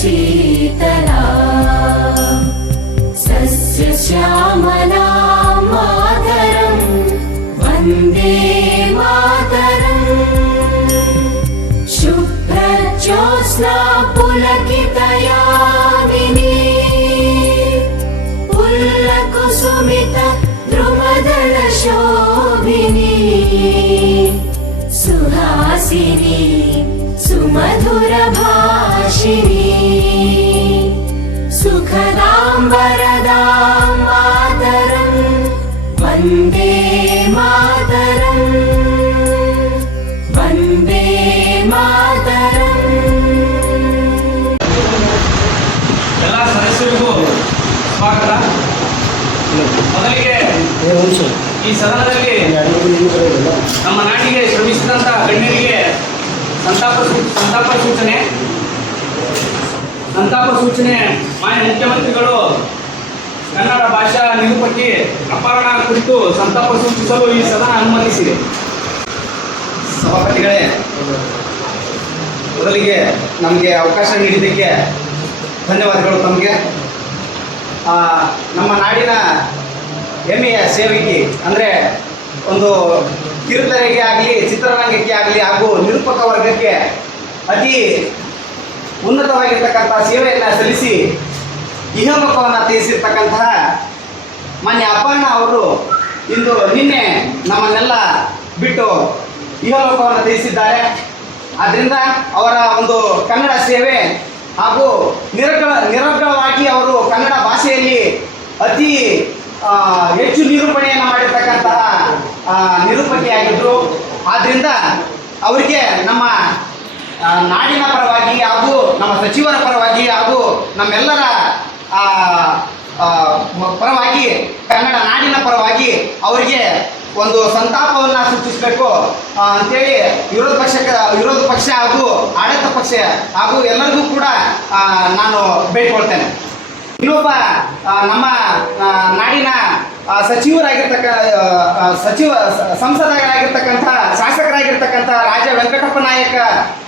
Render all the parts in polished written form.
शीतला सस्यश्यामला मातरं वन्दे मातरं शुभ्रज्योत्स्ना पुलकितयामिनी पुल्लकुसुमित द्रुमदलशोभिनी सुहासिनी सुमधुरभाषिणी सुखदां वरदां मातरं वन्दे मातरं वन्दे मातरं। ಎಲ್ಲ ಸದಸ್ಯರಿಗೂ ಸ್ವಾಗತ. ಮೊದಲಿಗೆ ಈ ಸದನದಲ್ಲಿ ನಮ್ಮ ನಾಡಿಗೆ ಶ್ರಮಿಸಿದಂಥ ಗಣ್ಯರಿಗೆ ಸಂತಾಪ ಸೂಚನೆ ಮಾನ್ಯ ಮುಖ್ಯಮಂತ್ರಿಗಳು ಕನ್ನಡ ಭಾಷಾ ನಿರೂಪಕಿ ಅಪಹರಣ ಕುರಿತು ಸಂತಾಪ ಸೂಚಿಸಲು ಈ ಸದನ ಅನುಮತಿಸಿದೆ. ಸಭಾಪತಿಗಳೇ, ಮೊದಲಿಗೆ ನಮಗೆ ಅವಕಾಶ ನೀಡಿದ್ದಕ್ಕೆ ಧನ್ಯವಾದಗಳು ತಮಗೆ. ನಮ್ಮ ನಾಡಿನ ಹೆಮ್ಮೆಯ ಸೇವಕಿ ಅಂದರೆ ಒಂದು ಕಿರುತೆರೆಗೆ ಆಗಲಿ ಚಿತ್ರರಂಗಕ್ಕೆ ಆಗಲಿ ಹಾಗೂ ನಿರೂಪಕ ವರ್ಗಕ್ಕೆ ಅತಿ ಉನ್ನತವಾಗಿರ್ತಕ್ಕಂಥ ಸೇವೆಯನ್ನು ಸಲ್ಲಿಸಿ ಇಹಲೋಕವನ್ನು ತ್ಯಜಿಸಿರ್ತಕ್ಕಂತಹ ಮಾನ್ಯ ಅಪರ್ಣ ಅವರು ನಿನ್ನೆ ನಮ್ಮನ್ನೆಲ್ಲ ಬಿಟ್ಟು ಇಹಲೋಕವನ್ನು ತ್ಯಜಿಸಿದ್ದಾರೆ. ಆದ್ದರಿಂದ ಅವರ ಒಂದು ಕನ್ನಡ ಸೇವೆ ಹಾಗೂ ನಿರರ್ಗಳವಾಗಿ ಅವರು ಕನ್ನಡ ಭಾಷೆಯಲ್ಲಿ ಅತಿ ಹೆಚ್ಚು ನಿರೂಪಣೆಯನ್ನು ಮಾಡಿರ್ತಕ್ಕಂತಹ ನಿರೂಪಕಿಯಾಗಿದ್ದರು. ಆದ್ದರಿಂದ ಅವರಿಗೆ ನಮ್ಮ ನಾಡಿನ ಪರವಾಗಿ ಹಾಗೂ ನಮ್ಮ ಸಚಿವರ ಪರವಾಗಿ ಹಾಗೂ ನಮ್ಮೆಲ್ಲರ ಪರವಾಗಿ ಕನ್ನಡ ನಾಡಿನ ಪರವಾಗಿ ಅವರಿಗೆ ಒಂದು ಸಂತಾಪವನ್ನು ಸೂಚಿಸಬೇಕು ಅಂತೇಳಿ ವಿರೋಧ ಪಕ್ಷ ಹಾಗೂ ಆಡಳಿತ ಪಕ್ಷ ಹಾಗೂ ಎಲ್ಲರಿಗೂ ಕೂಡ ನಾನು ಬೇಡಿಕೊಳ್ತೇನೆ. ಇನ್ನೊಬ್ಬ ನಮ್ಮ ನಾಡಿನ ಸಂಸದರಾಗಿರ್ತಕ್ಕಂಥ ಶಾಸಕರಾಗಿರ್ತಕ್ಕಂಥ ರಾಜ ವೆಂಕಟಪ್ಪ ನಾಯಕ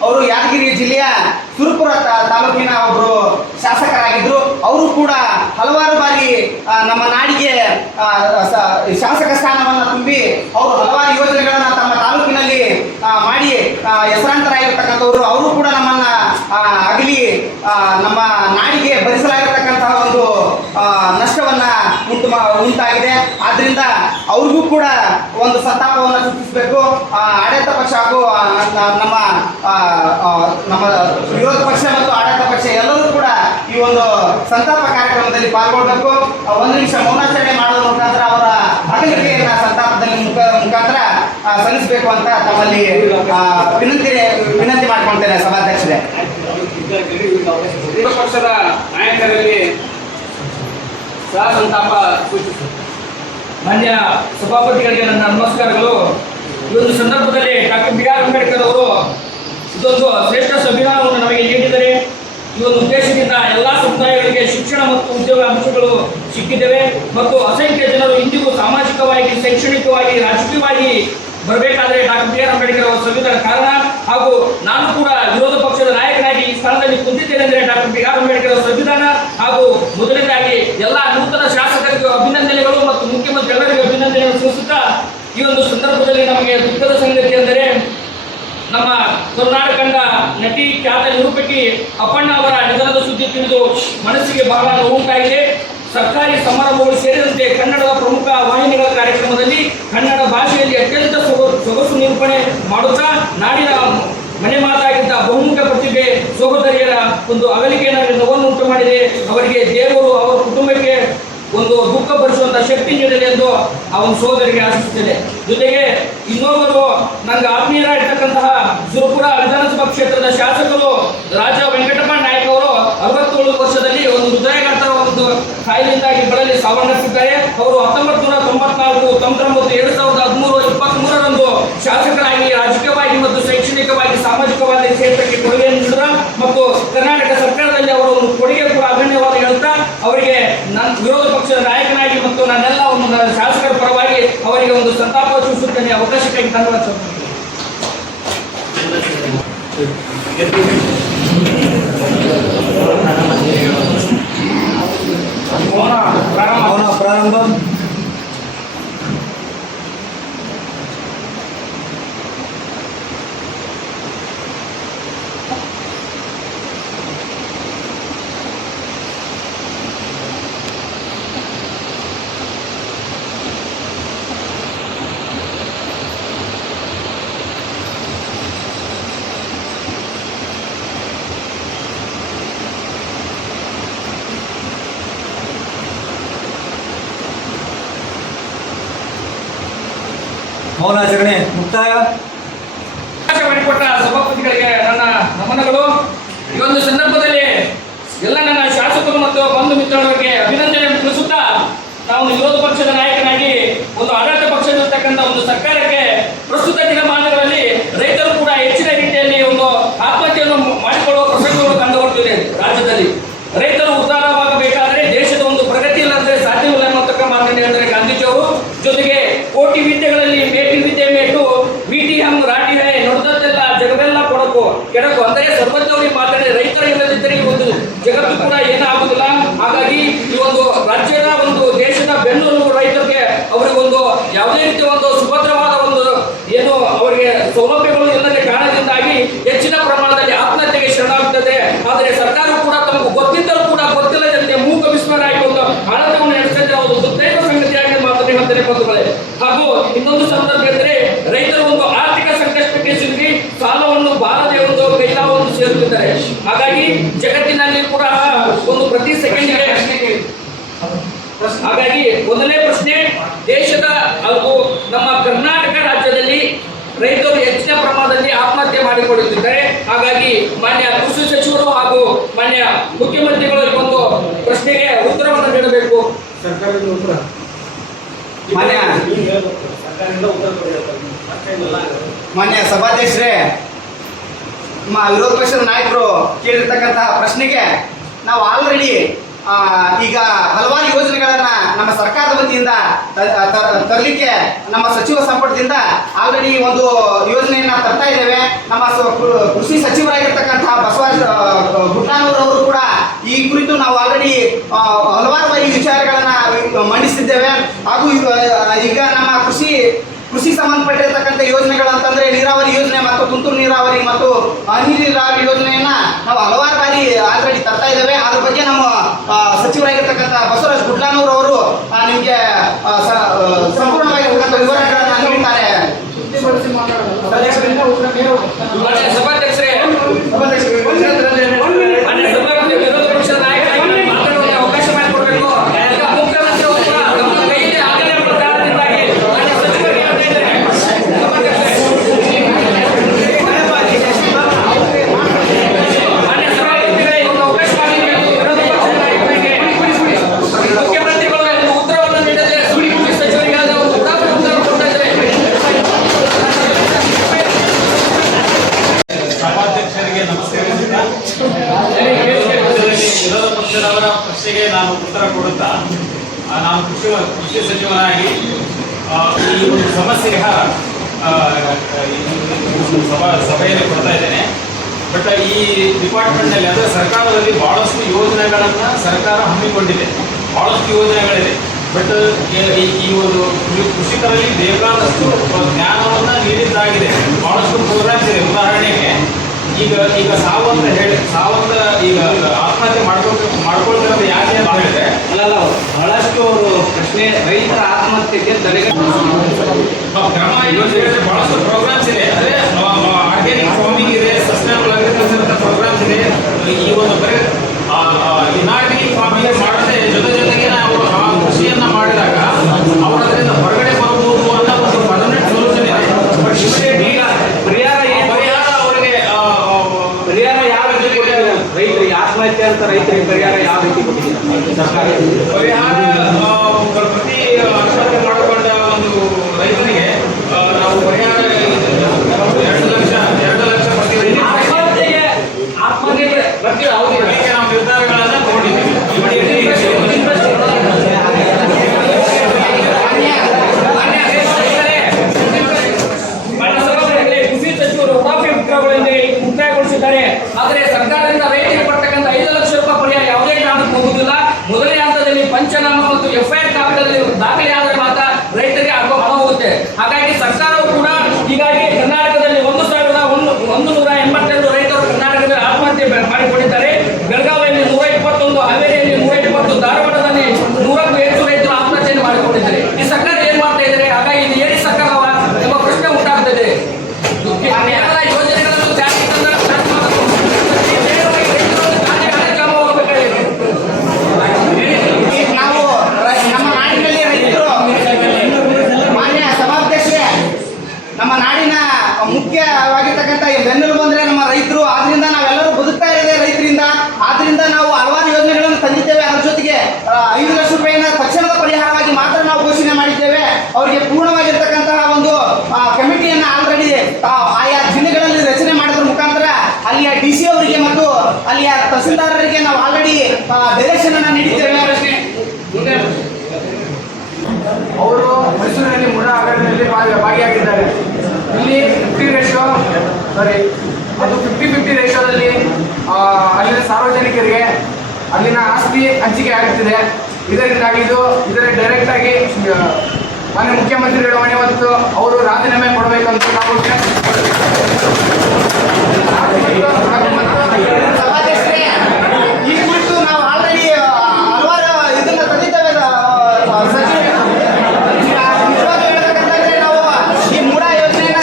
ಅವರು ಯಾದಗಿರಿ ಜಿಲ್ಲೆಯ ಸುರಪುರ ತಾಲೂಕಿನ ಒಬ್ಬರು ಶಾಸಕರಾಗಿದ್ದರು. ಅವರು ಕೂಡ ಹಲವಾರು ಬಾರಿ ನಮ್ಮ ನಾಡಿಗೆ ಶಾಸಕ ಸ್ಥಾನವನ್ನು ತುಂಬಿ ಅವರು ಹಲವಾರು ಯೋಜನೆಗಳನ್ನು ತಮ್ಮ ತಾಲೂಕಿನಲ್ಲಿ ಮಾಡಿ ಹೆಸರಾಂತರಾಗಿರ್ತಕ್ಕಂಥವ್ರು. ಅವರು ಕೂಡ ನಮ್ಮನ್ನು ಅಗಲಿ ನಮ್ಮ ನಾಡಿಗೆ ಭರಿಸಲಾಗಿರ್ತಕ್ಕಂತಹ ಒಂದು ನಷ್ಟವನ್ನು ಉಂಟಾಗಿದೆ. ಆದ್ದರಿಂದ ಅವ್ರಿಗೂ ಕೂಡ ಒಂದು ಸಂತಾಪವನ್ನು ಸೂಚಿಸಬೇಕು. ಆಡಳಿತ ಪಕ್ಷ ಹಾಗೂ ನಮ್ಮ ವಿರೋಧ ಪಕ್ಷ ಮತ್ತು ಆಡಳಿತ ಪಕ್ಷ ಎಲ್ಲರೂ ಕೂಡ ಈ ಒಂದು ಸಂತಾಪ ಕಾರ್ಯಕ್ರಮದಲ್ಲಿ ಪಾಲ್ಗೊಳ್ಬೇಕು. ಒಂದು ನಿಮಿಷ ಮೌನಾಚರಣೆ ಮಾಡೋದ್ರ ಮುಖಾಂತರ ಅವರ ಅಗಲಿಕೆಯನ್ನು ಸಂತಾಪದಲ್ಲಿ ಮುಖಾಂತರ ಸಲ್ಲಿಸಬೇಕು ಅಂತ ತಮ್ಮಲ್ಲಿ ವಿನಂತಿ ಮಾಡ್ಕೊಳ್ತೇನೆ ಸಭಾಧ್ಯಕ್ಷರೇ. ವಿರೋಧ ಪಕ್ಷದ ನಾಯಕರಲ್ಲಿ ಸಹ ಸಂತಾಪ ಸೂಚಿಸಿದರು. ಮಾನ್ಯ ಸಭಾಪತಿಗಳಿಗೆ ನನ್ನ ನಮಸ್ಕಾರಗಳು. ಈ ಒಂದು ಸಂದರ್ಭದಲ್ಲಿ ಡಾಕ್ಟರ್ ಬಿ ಆರ್ ಅಂಬೇಡ್ಕರ್ ಅವರು ಇದೊಂದು ಶ್ರೇಷ್ಠ ಸಂವಿಧಾನವನ್ನು ನಮಗೆ ನೀಡಿದರೆ ಈ ಒಂದು ಉದ್ದೇಶದಿಂದ ಎಲ್ಲ ಸಮುದಾಯಗಳಿಗೆ ಶಿಕ್ಷಣ ಮತ್ತು ಉದ್ಯೋಗ ಅಂಶಗಳು ಸಿಕ್ಕಿದ್ದೇವೆ ಮತ್ತು ಅಸಂಖ್ಯ ಜನರು ಇಂದಿಗೂ ಸಾಮಾಜಿಕವಾಗಿ, ಶೈಕ್ಷಣಿಕವಾಗಿ, ರಾಜಕೀಯವಾಗಿ ಬರಬೇಕಾದರೆ ಡಾಕ್ಟರ್ ಬಿ ಆರ್ ಅಂಬೇಡ್ಕರ್ ಅವರ ಸಂವಿಧಾನ ಕಾರಣ. ಹಾಗೂ ನಾನು ಕೂಡ ವಿರೋಧ ಪಕ್ಷದ ನಾಯಕನಾಗಿ ಈ ಸ್ಥಾನದಲ್ಲಿ ಕುಂತಿದ್ದೇನೆ ಅಂದರೆ ಡಾಕ್ಟರ್ ಬಿ ಆರ್ ಅಂಬೇಡ್ಕರ್ ಅವರ ಸಂವಿಧಾನ ಹಾಗೂ ಮೊದಲನೇದಾಗಿ ಎಲ್ಲ ನೂತನ ಶಾಸಕರಿಗೂ ಅಭಿನಂದನೆಗಳು ಮತ್ತು ಮುಖ್ಯಮಂತ್ರಿ ಎಲ್ಲರಿಗೂ ಅಭಿನಂದನೆಗಳು ಸಲ್ಲಿಸುತ್ತಾ ಈ ಒಂದು ಸಂದರ್ಭದಲ್ಲಿ ನಮಗೆ ದುಃಖದ ಸಂಗತಿ ಎಂದರೆ ನಮ್ಮ ಕರುನಾಡ ಕಂಡ ನಟಿ, ಖ್ಯಾತ ನಿರೂಪಕಿ ಅಪ್ಪಣ್ಣ ಅವರ ನಿಧನದ ಸುದ್ದಿ ತಿಳಿದು ಮನಸ್ಸಿಗೆ ಬಹಳ ನೋವುಂಟಾಗಿದೆ. ಸರ್ಕಾರಿ ಸಮಾರಂಭಗಳು ಸೇರಿದಂತೆ ಕನ್ನಡದ ಪ್ರಮುಖ ವಾಹಿನಿಗಳ ಕಾರ್ಯಕ್ರಮದಲ್ಲಿ ಕನ್ನಡ ಭಾಷೆಯಲ್ಲಿ ಅತ್ಯಂತ ಸೊಗಸು ನಿರೂಪಣೆ ಮಾಡುತ್ತಾ ನಾಡಿನ ಮನೆ ಮಾತಾಗಿದ್ದ ಬಹುಮುಖ ಪ್ರತಿಭೆ ಸಹೋದರಿಯರ ಒಂದು ಅಗಲಿಕೆಯನ್ನು ನೋವನ್ನು ಉಂಟು ಮಾಡಿದೆ. ಅವರಿಗೆ ದೇವರು ಅವರ ಕುಟುಂಬಕ್ಕೆ ಒಂದು ದುಃಖ ಭರಿಸುವಂಥ ಶಕ್ತಿ ನೀಡಲಿ ಎಂದು ಆ ಒಂದು ಸಹೋದರಿಗೆ ಆಶಿಸುತ್ತೇನೆ. ಜೊತೆಗೆ ಇನ್ನೊಬ್ಬರು ನನಗೆ ಆತ್ಮೀಯರಾಗಿರ್ತಕ್ಕಂತಹ ಸುರಪುರ ವಿಧಾನಸಭಾ ಕ್ಷೇತ್ರದ ಶಾಸಕರು ರಾಜ ವೆಂಕಟಪ್ಪ ನಾಯಕ್ ಅವರು 67 ವರ್ಷದಲ್ಲಿ ಒಂದು ಹೃದಯಾಘಾತ ಒಂದು ಕಾಯಿಲೆಯಿಂದಾಗಿ ಬಳಲಿ ಸಾವನ್ನಪ್ಪಿದ್ದಾರೆ. ಅವರು 1994, 2013, 23ರಂದು ಶಾಸಕರಾಗಿ ರಾಜಕೀಯವಾಗಿ ಮತ್ತು ಶೈಕ್ಷಣಿಕವಾಗಿ ಸಾಮಾಜಿಕವಾಗಿ ಕ್ಷೇತ್ರಕ್ಕೆ ಕೊಡುಗೆ ನೀಡಿದರು ಮತ್ತು ಕರ್ನಾಟಕ ಸರ್ಕಾರದಲ್ಲಿ ಅವರ ಒಂದು ಕೊಡುಗೆ ಕೂಡ ಅಗಣ್ಯವಾದ ಹೇಳುತ್ತಾ ಅವರಿಗೆ ವಿರೋಧ ಪಕ್ಷದ ನಾಯಕನಾಗಿ ಮತ್ತು ನನ್ನೆಲ್ಲ ಒಂದು ಶಾಸಕರ ಪರವಾಗಿ ಅವರಿಗೆ ಒಂದು ಸಂತಾಪ ಸೂಚಿಸುತ್ತೇನೆ. ಅವಕಾಶಕ್ಕಾಗಿ ಧನ್ಯವಾದ. Gracias. ಪ್ರಾರಂಭ. ಮೌನಾಚರಣೆ ಮುಕ್ತಾಯ. ಮಾಡಿಕೊಟ್ಟ ಸಭಾಪತಿಗಳಿಗೆ ನನ್ನ ನಮನಗಳು. ಈ ಒಂದು ಸಂದರ್ಭದಲ್ಲಿ ಎಲ್ಲ ನನ್ನ ಶಾಸಕರು ಮತ್ತು ಬಂಧು ಮಿತ್ರರಿಗೆ ಅಭಿನಂದನೆ ತಿಳಿಸುತ್ತಾ, ನಾವು ವಿರೋಧ ಪಕ್ಷದ ನಾಯಕನಾಗಿ ಒಂದು ಆಡಳಿತ ಪಕ್ಷದಲ್ಲಿರ್ತಕ್ಕಂಥ ಒಂದು ಸರ್ಕಾರಕ್ಕೆ ಪ್ರಸ್ತುತ ದಿನಮಾನಗಳಲ್ಲಿ ರೈತರು ಕೂಡ ಹೆಚ್ಚಿನ ರೀತಿಯಲ್ಲಿ ಒಂದು ಆತ್ಮಹತ್ಯೆಯನ್ನು ಮಾಡಿಕೊಳ್ಳುವ ಪ್ರಸಂಗಗಳು ಕಂಡುಬರುತ್ತಿದೆ. ರಾಜ್ಯದಲ್ಲಿ ರೈತರು ಉದ್ಧಾರವಾಗಬೇಕಾದರೆ ದೇಶದ ಒಂದು ಪ್ರಗತಿ ಇಲ್ಲಂದ್ರೆ ಸಾಧ್ಯವಿಲ್ಲ ಅನ್ನತಕ್ಕ ಮಾತನ್ನು ಹೇಳಿದರೆ ಗಾಂಧೀಜಿಯವರು. ಜೊತೆಗೆ ಕೋಟಿ ವಿದ್ಯೆಗಳಲ್ಲಿ ಮೇಟಿ ವಿದ್ಯೆ ಮೇಟು ವಿಟಿ ಹಮ್ ರಾಟಿ ಹೈ ನುಡಿದದ್ದೆಲ್ಲ ಜಗವೆಲ್ಲ ಕೊಡಕು ಕೆಡಕು ಅಂದರೆ ಸರ್ವಜ್ಞವರಿ ಮಾತಾಡಿ ರೈತರ ಇಲ್ಲದಿದ್ದರೆ ಈ ಒಂದು ಜಗತ್ತು ಕೂಡ ಏನಾಗುವುದಿಲ್ಲ. ಹಾಗಾಗಿ ಈ ಒಂದು ರಾಜ್ಯದ ಒಂದು ದೇಶದ ಬೆನ್ನೆಲುಬು ರೈತರಿಗೆ ಅವರಿಗೆ ಒಂದು ಯಾವುದೇ ರೀತಿಯ ಒಂದು ಸುಭದ್ರವಾದ ಒಂದು ಏನು ಅವರಿಗೆ ಸೌಲಭ್ಯಗಳು ಇಲ್ಲದೆ ಕಾರಣದಿಂದಾಗಿ ಹೆಚ್ಚಿನ ಪ್ರಮಾಣದಲ್ಲಿ ಆತ್ಮಹತ್ಯೆಗೆ ಶರಣಾಗುತ್ತದೆ. ಆದರೆ ಸರ್ಕಾರವು ಕೂಡ ತಮಗೆ ಗೊತ್ತಿದ್ದರೂ ಕೂಡ ಗೊತ್ತಿಲ್ಲದಂತೆ ಮೂಕ ವಿಸ್ಮರ ಆಗಿ ಒಂದು ಆಡಳಿತವನ್ನು ನಡೆಸಿದ್ರೆ ಒಂದು ದುರ್ದೈವ ಸಂಗತಿಯಾಗಿ ಮಾತನ್ನು ಹೇಳ್ತಾರೆ ಬಂಧುಗಳೇ. ಹಾಗೂ ಇನ್ನೊಂದು ಸಂದರ್ಭ ಎಂದರೆ ರೈತರು ಒಂದು ಆರ್ಥಿಕ ಸಂಕಷ್ಟಕ್ಕೆ ಸಿಲುಕಿ ಸಾಲವನ್ನು ಬಾರದೆ ಒಂದು ಕೈಲಾವನ್ನು ಸೇರುತ್ತಿದ್ದಾರೆ. ಹಾಗಾಗಿ ಜಗತ್ತಿನಲ್ಲಿ ಕೂಡ ಒಂದು ಪ್ರತಿ ಸೆಕೆಂಡ್ಗೆ ಹಾಗಾಗಿ ಮೊದಲನೇ ಪ್ರಶ್ನೆ, ದೇಶದ ಹಾಗೂ ನಮ್ಮ ಕರ್ನಾಟಕ ರಾಜ್ಯದಲ್ಲಿ ರೈತರು ಹೆಚ್ಚಿನ ಪ್ರಮಾಣದಲ್ಲಿ ಆತ್ಮಹತ್ಯೆ ಮಾಡಿಕೊಳ್ಳುತ್ತಿದ್ದಾರೆ. ಹಾಗಾಗಿ ಮಾನ್ಯ ಕೃಷಿ ಸಚಿವರು ಹಾಗೂ ಮಾನ್ಯ ಮುಖ್ಯಮಂತ್ರಿಗಳು ಈ ಒಂದು ಪ್ರಶ್ನೆಗೆ ಉತ್ತರವನ್ನು ನೀಡಬೇಕು. ಮಾನ್ಯ ಸಭಾಧ್ಯಕ್ಷರೇ, ವಿರೋಧ ಪಕ್ಷದ ನಾಯಕರು ಕೇಳಿರ್ತಕ್ಕಂತಹ ಪ್ರಶ್ನೆಗೆ ನಾವು ಆಲ್ರೆಡಿ ಈಗ ಹಲವಾರು ಯೋಜನೆಗಳನ್ನ ನಮ್ಮ ಸರ್ಕಾರದ ವತಿಯಿಂದ ತರಲಿಕ್ಕೆ ನಮ್ಮ ಸಚಿವ ಸಂಪುಟದಿಂದ ಆಲ್ರೆಡಿ ಒಂದು ಯೋಜನೆಯನ್ನ ತರ್ತಾ ಇದ್ದೇವೆ. ನಮ್ಮ ಕೃಷಿ ಸಚಿವರಾಗಿರ್ತಕ್ಕಂತಹ ಬಸವರಾಜ ಗುಡ್ಡಾನೂರವರು ಕೂಡ ಈ ಕುರಿತು ನಾವು ಆಲ್ರೆಡಿ ಹಲವಾರು ಬಾರಿ ವಿಚಾರಗಳನ್ನ ಮಂಡಿಸಿದ್ದೇವೆ. ಹಾಗೂ ಈಗ ನಮ್ಮ ಕೃಷಿ ಸಂಬಂಧಪಟ್ಟಿರ್ತಕ್ಕಂಥ ಯೋಜನೆಗಳಂತಂದ್ರೆ ನೀರಾವರಿ ಯೋಜನೆ ಮತ್ತು ತುಂತುರು ನೀರಾವರಿ ಮತ್ತು ಹನಿ ನೀರಾವರಿ ಯೋಜನೆಯನ್ನ ನಾವು ಹಲವಾರು ಬಾರಿ ಆಲ್ರೆಡಿ ತರ್ತಾ ಇದ್ದೇವೆ. ಅದ್ರ ಬಗ್ಗೆ ನಮ್ಮ ಸಚಿವರಾಗಿರ್ತಕ್ಕಂಥ ಬಸವರಾಜ ಗುಡ್ಲಾನೂರ್ ಅವರು ನಿಮಗೆ ಸಂಪೂರ್ಣವಾಗಿರ್ತಕ್ಕಂಥ ವಿವರಗಳನ್ನು ನೀಡುತ್ತಾರೆ. ಸಭಾಧ್ಯಕ್ಷರೇ, ಅವಕಾಶ ಮಾಡಿಕೊಡ್ಬೇಕು. ವಿರೋಧ ಪಕ್ಷದವರ ಪ್ರಶ್ನೆಗೆ ನಾನು ಉತ್ತರ ಕೊಡುತ್ತಾ, ನಾನು ಕೃಷಿ ಸಚಿವನಾಗಿ ಈ ಒಂದು ಸಮಸ್ಯೆಗೆ ಸಭೆಯಲ್ಲಿ ಕೊಡ್ತಾ ಇದ್ದೇನೆ. ಬಟ್ ಈ ಡಿಪಾರ್ಟ್ಮೆಂಟ್ನಲ್ಲಿ ಅಂದರೆ ಸರ್ಕಾರದಲ್ಲಿ ಭಾಳಷ್ಟು ಯೋಜನೆಗಳನ್ನು ಸರ್ಕಾರ ಹಮ್ಮಿಕೊಂಡಿದೆ, ಭಾಳಷ್ಟು ಯೋಜನೆಗಳಿದೆ. ಬಟ್ ಈ ಒಂದು ಕೃಷಿಕರಲ್ಲಿ ಬೇಕಾದಷ್ಟು ಜ್ಞಾನವನ್ನು ನೀಡಿದ್ದಾಗಿದೆ, ಭಾಳಷ್ಟು ಪ್ರೋಗ್ರಾಮ್ಸ್ ಇದೆ. ಉದಾಹರಣೆಗೆ ಈಗ ಸಾವಂತ ಈಗ ಆತ್ಮಹತ್ಯೆ ಮಾಡ್ಕೊಳ್ತಿರೋದು ಯಾಕೆ ಅಂತ ಹೇಳಿದ್ರೆ, ಅಲ್ಲ ಬಹಳಷ್ಟು ಅವರು ಪ್ರಶ್ನೆ ರೈತರ ಆತ್ಮಹತ್ಯೆಗೆ ಕ್ರಮ ಯೋಜನೆ ಬಹಳಷ್ಟು ಪ್ರೋಗ್ರಾಮ್ಸ್ ಇದೆ. ಅಂದ್ರೆ ಆರ್ಗ್ಯಾನಿಕ್ ಫಾರ್ಮಿಂಗ್ ಇದೆ, ಸಸ್ಟೈನಬಲ್ ಅಗ್ರಿಕಲ್ಚರ್ ಅಂತ ಪ್ರೋಗ್ರಾಮ್ಸ್ ಇದೆ. ಈ ಒಂದು ಬರೀ ಇನಾರ್ಗ್ಯಾನಿಕ್ ಫಾರ್ಮಿಂಗ್ ಮಾಡದೆ ಜೊತೆಗೆ ನಾವು ಆ ಕೃಷಿಯನ್ನ ಮಾಡಿದಾಗ ಅವರದರಿಂದ ಹೊರಗಡೆ ಬರಬಹುದು ಅನ್ನೋ ಒಂದು ಪರ್ಮನೆಂಟ್ ಸೊಲ್ಯೂಷನ್ ಇದೆ. ಬಟ್ ಪರಿಹಾರ ಯಾವ ರೀತಿ ಕೊಟ್ಟಿದ್ದಾರೆ ರೈತರಿಗೆ? ಆತ್ಮಹತ್ಯೆ ಅಂತ ರೈತರಿಗೆ ಪರಿಹಾರ ಯಾವ ರೀತಿ ಕೊಟ್ಟಿದ್ದಾರೆ ಸರ್ಕಾರ? ಪರಿಹಾರ ಪ್ರತಿ ಆತ್ಮಹತ್ಯೆ ಮಾಡಿಕೊಂಡ ಒಂದು ರೈತನಿಗೆ ನಾವು ಪರಿಹಾರ ಸರ್ಕಾರವು ಕೂಡ ಹೀಗಾಗಿ ಕರ್ನಾಟಕದಲ್ಲಿ 1,182 ರೈತರು ಕರ್ನಾಟಕದಲ್ಲಿ ಆತ್ಮಹತ್ಯೆ ಮಾಡಿಕೊಂಡಿದ್ದಾರೆ. ಬೆಳಗಾವಿಯಲ್ಲಿ 121, ಹಾವೇರಿಯಲ್ಲಿ 120, ಧಾರವಾಡದಲ್ಲಿ 100ಕ್ಕೂ ಹೆಚ್ಚು ರೈತರು ಆತ್ಮಹತ್ಯೆಯನ್ನು ಮಾಡಿಕೊಂಡಿದ್ದಾರೆ. ಈ ಸರ್ಕಾರ ಏನ್ ಮಾಡ್ತಾ ಇದ್ದಾರೆ? ಹಾಗಾಗಿ ಇದು ಹೇಳಿ ಸರ್ಕಾರವ ಎಂಬ ಪ್ರಶ್ನೆ ಉಂಟಾಗ್ತದೆ. ಎಲ್ಲ ಯೋಜನೆಗಳನ್ನು ಜಾರಿಗೆ ತಂದರೆ ನಾವು ನಮ್ಮ ನಾಡಿನಲ್ಲಿ ರೈತರು ಮಾನ್ಯ ಸಭಾಧ್ಯಕ್ಷರೇ, ನಮ್ಮ ನಾಡಿನ ಮುಖ್ಯವಾಗಿರ್ತಕ್ಕಂಥ ಬೆನ್ನೆಲುಬು ಬಂದ್ರೆ ನಮ್ಮ ರೈತರು. ಆದ್ರಿಂದ ನಾವೆಲ್ಲರೂ ಬದುಕ್ತಾ ಇರೋದೇ ರೈತರಿಂದ. ಆದ್ರಿಂದ ನಾವು ಹಲವಾರು ಯೋಜನೆಗಳನ್ನು ತಂದಿದ್ದೇವೆ. ಅದರ ಜೊತೆಗೆ 5 ಲಕ್ಷ ರೂಪಾಯಿನ ತಕ್ಷಣದ ಪರಿಹಾರವಾಗಿ ಮಾತ್ರ ನಾವು ಘೋಷಣೆ ಮಾಡಿದ್ದೇವೆ. ಅವರಿಗೆ ಪೂರ್ಣವಾಗಿರ್ತಕ್ಕಂತಹ ಒಂದು ಕಮಿಟಿಯನ್ನು ಆಲ್ರೆಡಿ ಆಯಾ ಜಿಲ್ಲೆಗಳಲ್ಲಿ ರಚನೆ ಮಾಡೋದ್ರ ಮುಖಾಂತರ ಅಲ್ಲಿಯ DC ಅವರಿಗೆ ಮತ್ತು ಅಲ್ಲಿಯ ತಹಸೀಲ್ದಾರರಿಗೆ ನಾವು ಆಲ್ರೆಡಿ ಡೈರೆಕ್ಷನ್ ಅನ್ನು ನೀಡಿದ್ದೇವೆ. ಅವರು ಮೈಸೂರಿನಲ್ಲಿ ಮುಡಾ ಹಗರಣದಲ್ಲಿ ಭಾಗಿಯಾಗಿದ್ದಾರೆ. ಇಲ್ಲಿ 50-50 ರೇಷೋದಲ್ಲಿ ಅಲ್ಲಿನ ಸಾರ್ವಜನಿಕರಿಗೆ ಅಲ್ಲಿನ ಆಸ್ತಿ ಹಂಚಿಕೆ ಆಗುತ್ತಿದೆ. ಇದರಿಂದಾಗಿ ಇದರ ಡೈರೆಕ್ಟ್ ಆಗಿ ಮಾನ್ಯ ಮುಖ್ಯಮಂತ್ರಿಗಳ ಮನೆ ಹೊತ್ತು ಅವರು ರಾಜೀನಾಮೆ ಕೊಡಬೇಕಂತ ನಾವು ಸಭಾಧ್ಯಕ್ಷರೇ, ಈ ಕುರಿತು ನಾವು ಆಲ್ರೆಡಿ ಹಲವಾರು ಇದನ್ನ ತಂದಿದ್ದೇವೆ. ನಿಜವಾಗಿ ಹೇಳ್ಬೇಕಂತಂದ್ರೆ ನಾವು ಈ ಮೂಡಾ ಯೋಜನೆಯನ್ನ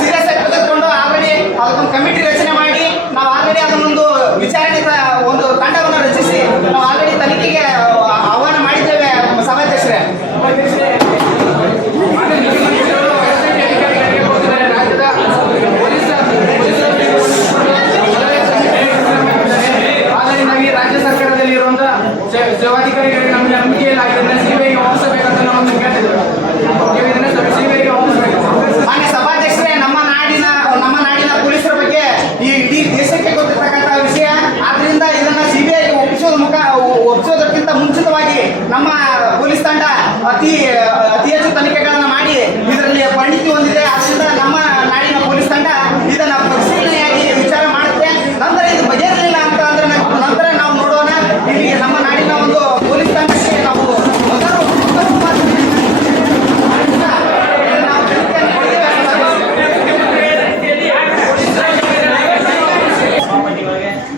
ಸೀರಿಯಸ್ ಆಗಿ ತೆಗೆದುಕೊಂಡು ಆಲ್ರೆಡಿ ಅದಕ್ಕೊಂದು ಕಮಿಟಿ ರಚನೆ ಮಾಡಿ ನಾವು ಆಲ್ರೆಡಿ ಅದನ್ನೊಂದು ವಿಚಾರಣೆ ಒಂದು ತಂಡವನ್ನು ರಚಿಸಿ ನಾವು ಆಲ್ರೆಡಿ ತನಿಖೆಗೆ ಆಹ್ವಾನ ಮಾಡಿದ್ದೇವೆ. ಸಭಾಧ್ಯಕ್ಷರೇ, ಆದ್ದರಿಂದಾಗಿ ರಾಜ್ಯ ಸರ್ಕಾರದಲ್ಲಿ ಇರುವಂತಹ ಸೇವಾಧಿಕಾರಿಗಳಿಗೆ ನಮಗೆ ನಂಬಿಕೆಯಲ್ಲಿ ಆಗಿದ್ದರಿಂದ ಸಿಬಿಐಗೆ ವಾಪಸಬೇಕಂತ ನಾವು ಕೇಳ್ತಿದ್ದೇವೆ. ನೀವು ಇದನ್ನ ಸಿಬಿಐಗೆ ವಾಪಸಬೇಕು. ಮಾನ್ಯ ಸಭಾಧ್ಯಕ್ಷರೇ, ನಮ್ಮ ನಾಡಿನ ಪೊಲೀಸರ ಬಗ್ಗೆ ಈ ಇಡೀ ದೇಶಕ್ಕೆ ಗೊತ್ತಿರ್ತಕ್ಕಂಥ ವಿಷಯ. ಆದ್ರಿಂದ ಇದನ್ನ CBIಗೆ ಒಪ್ಪಿಸೋದಕ್ಕಿಂತ ಮುಂಚಿತವಾಗಿ ನಮ್ಮ ಪೊಲೀಸ್ ತಂಡ ಅತಿ ಹೆಚ್ಚು ತನಿಖೆಗಳನ್ನು ಮಾಡಿ ಇದರಲ್ಲಿ ಪರಿಣಿತಿ ಹೊಂದಿದೆ. ಆದ್ರಿಂದ ನಮ್ಮ ನಾಡಿನ ಪೊಲೀಸ್ ತಂಡ ಇದನ್ನ ಪರಿಶೀಲನೆಯಾಗಿ ವಿಚಾರ ಮಾಡುತ್ತೆ. ನಂತರ ಇದು ಬಗೆಹರಿಲಿಲ್ಲ ಅಂತ ಅಂದ್ರೆ ನಂತರ ನಾವು ನೋಡೋಣ. ಇಲ್ಲಿ ನಮ್ಮ ನಾಡಿನ ಒಂದು ಪೊಲೀಸ್ ತಂಡಕ್ಕೆ ನಾವು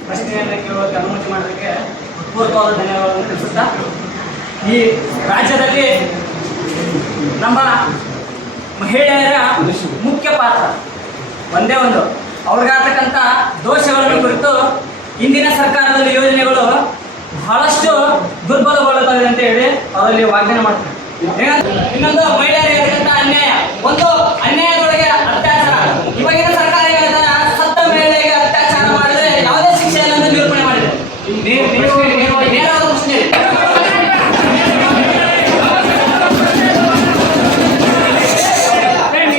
ಪ್ರಶ್ನೆಯನ್ನು ಕೇಳೋದಕ್ಕೆ ಅನುಮತಿ ಮಾಡೋದಕ್ಕೆ ಹೃತ್ಪೂರ್ವಕವಾದ ಧನ್ಯವಾದಗಳನ್ನು ತಿಳಿಸುತ್ತಾ, ಈ ರಾಜ್ಯದಲ್ಲಿ ನಮ್ಮ ಮಹಿಳೆಯರ ಮುಖ್ಯ ಪಾತ್ರ ಒಂದೇ ಒಂದು. ಅವ್ರಿಗಾಗತಕ್ಕಂಥ ದೋಷಗಳನ್ನು ಕುರಿತು ಇಂದಿನ ಸರ್ಕಾರದಲ್ಲಿ ಯೋಜನೆಗಳು ಬಹಳಷ್ಟು ದುರ್ಬಲಗೊಳ್ಳುತ್ತವೆ ಅಂತ ಹೇಳಿ ಅವರಲ್ಲಿ ವಾಗ್ದಾನ ಮಾಡ್ತಾರೆ. ಇನ್ನೊಂದು ಮಹಿಳೆಯರಿಗಿರ್ತಕ್ಕಂಥ ಅನ್ಯಾಯ, ಒಂದು ಅನ್ಯಾಯದೊಳಗೆ ಅತ್ಯಾಚಾರ. ಇವಾಗಿನ ಸರ್ಕಾರ ಸತ್ತ ಮಹಿಳೆಗೆ ಅತ್ಯಾಚಾರ ಮಾಡಿದ್ರೆ ಯಾವುದೇ ಶಿಕ್ಷೆಯನ್ನು ನಿರೂಪಣೆ ಮಾಡಿದೆ. ನೇರವಾದ ಪ್ರಶ್ನೆ.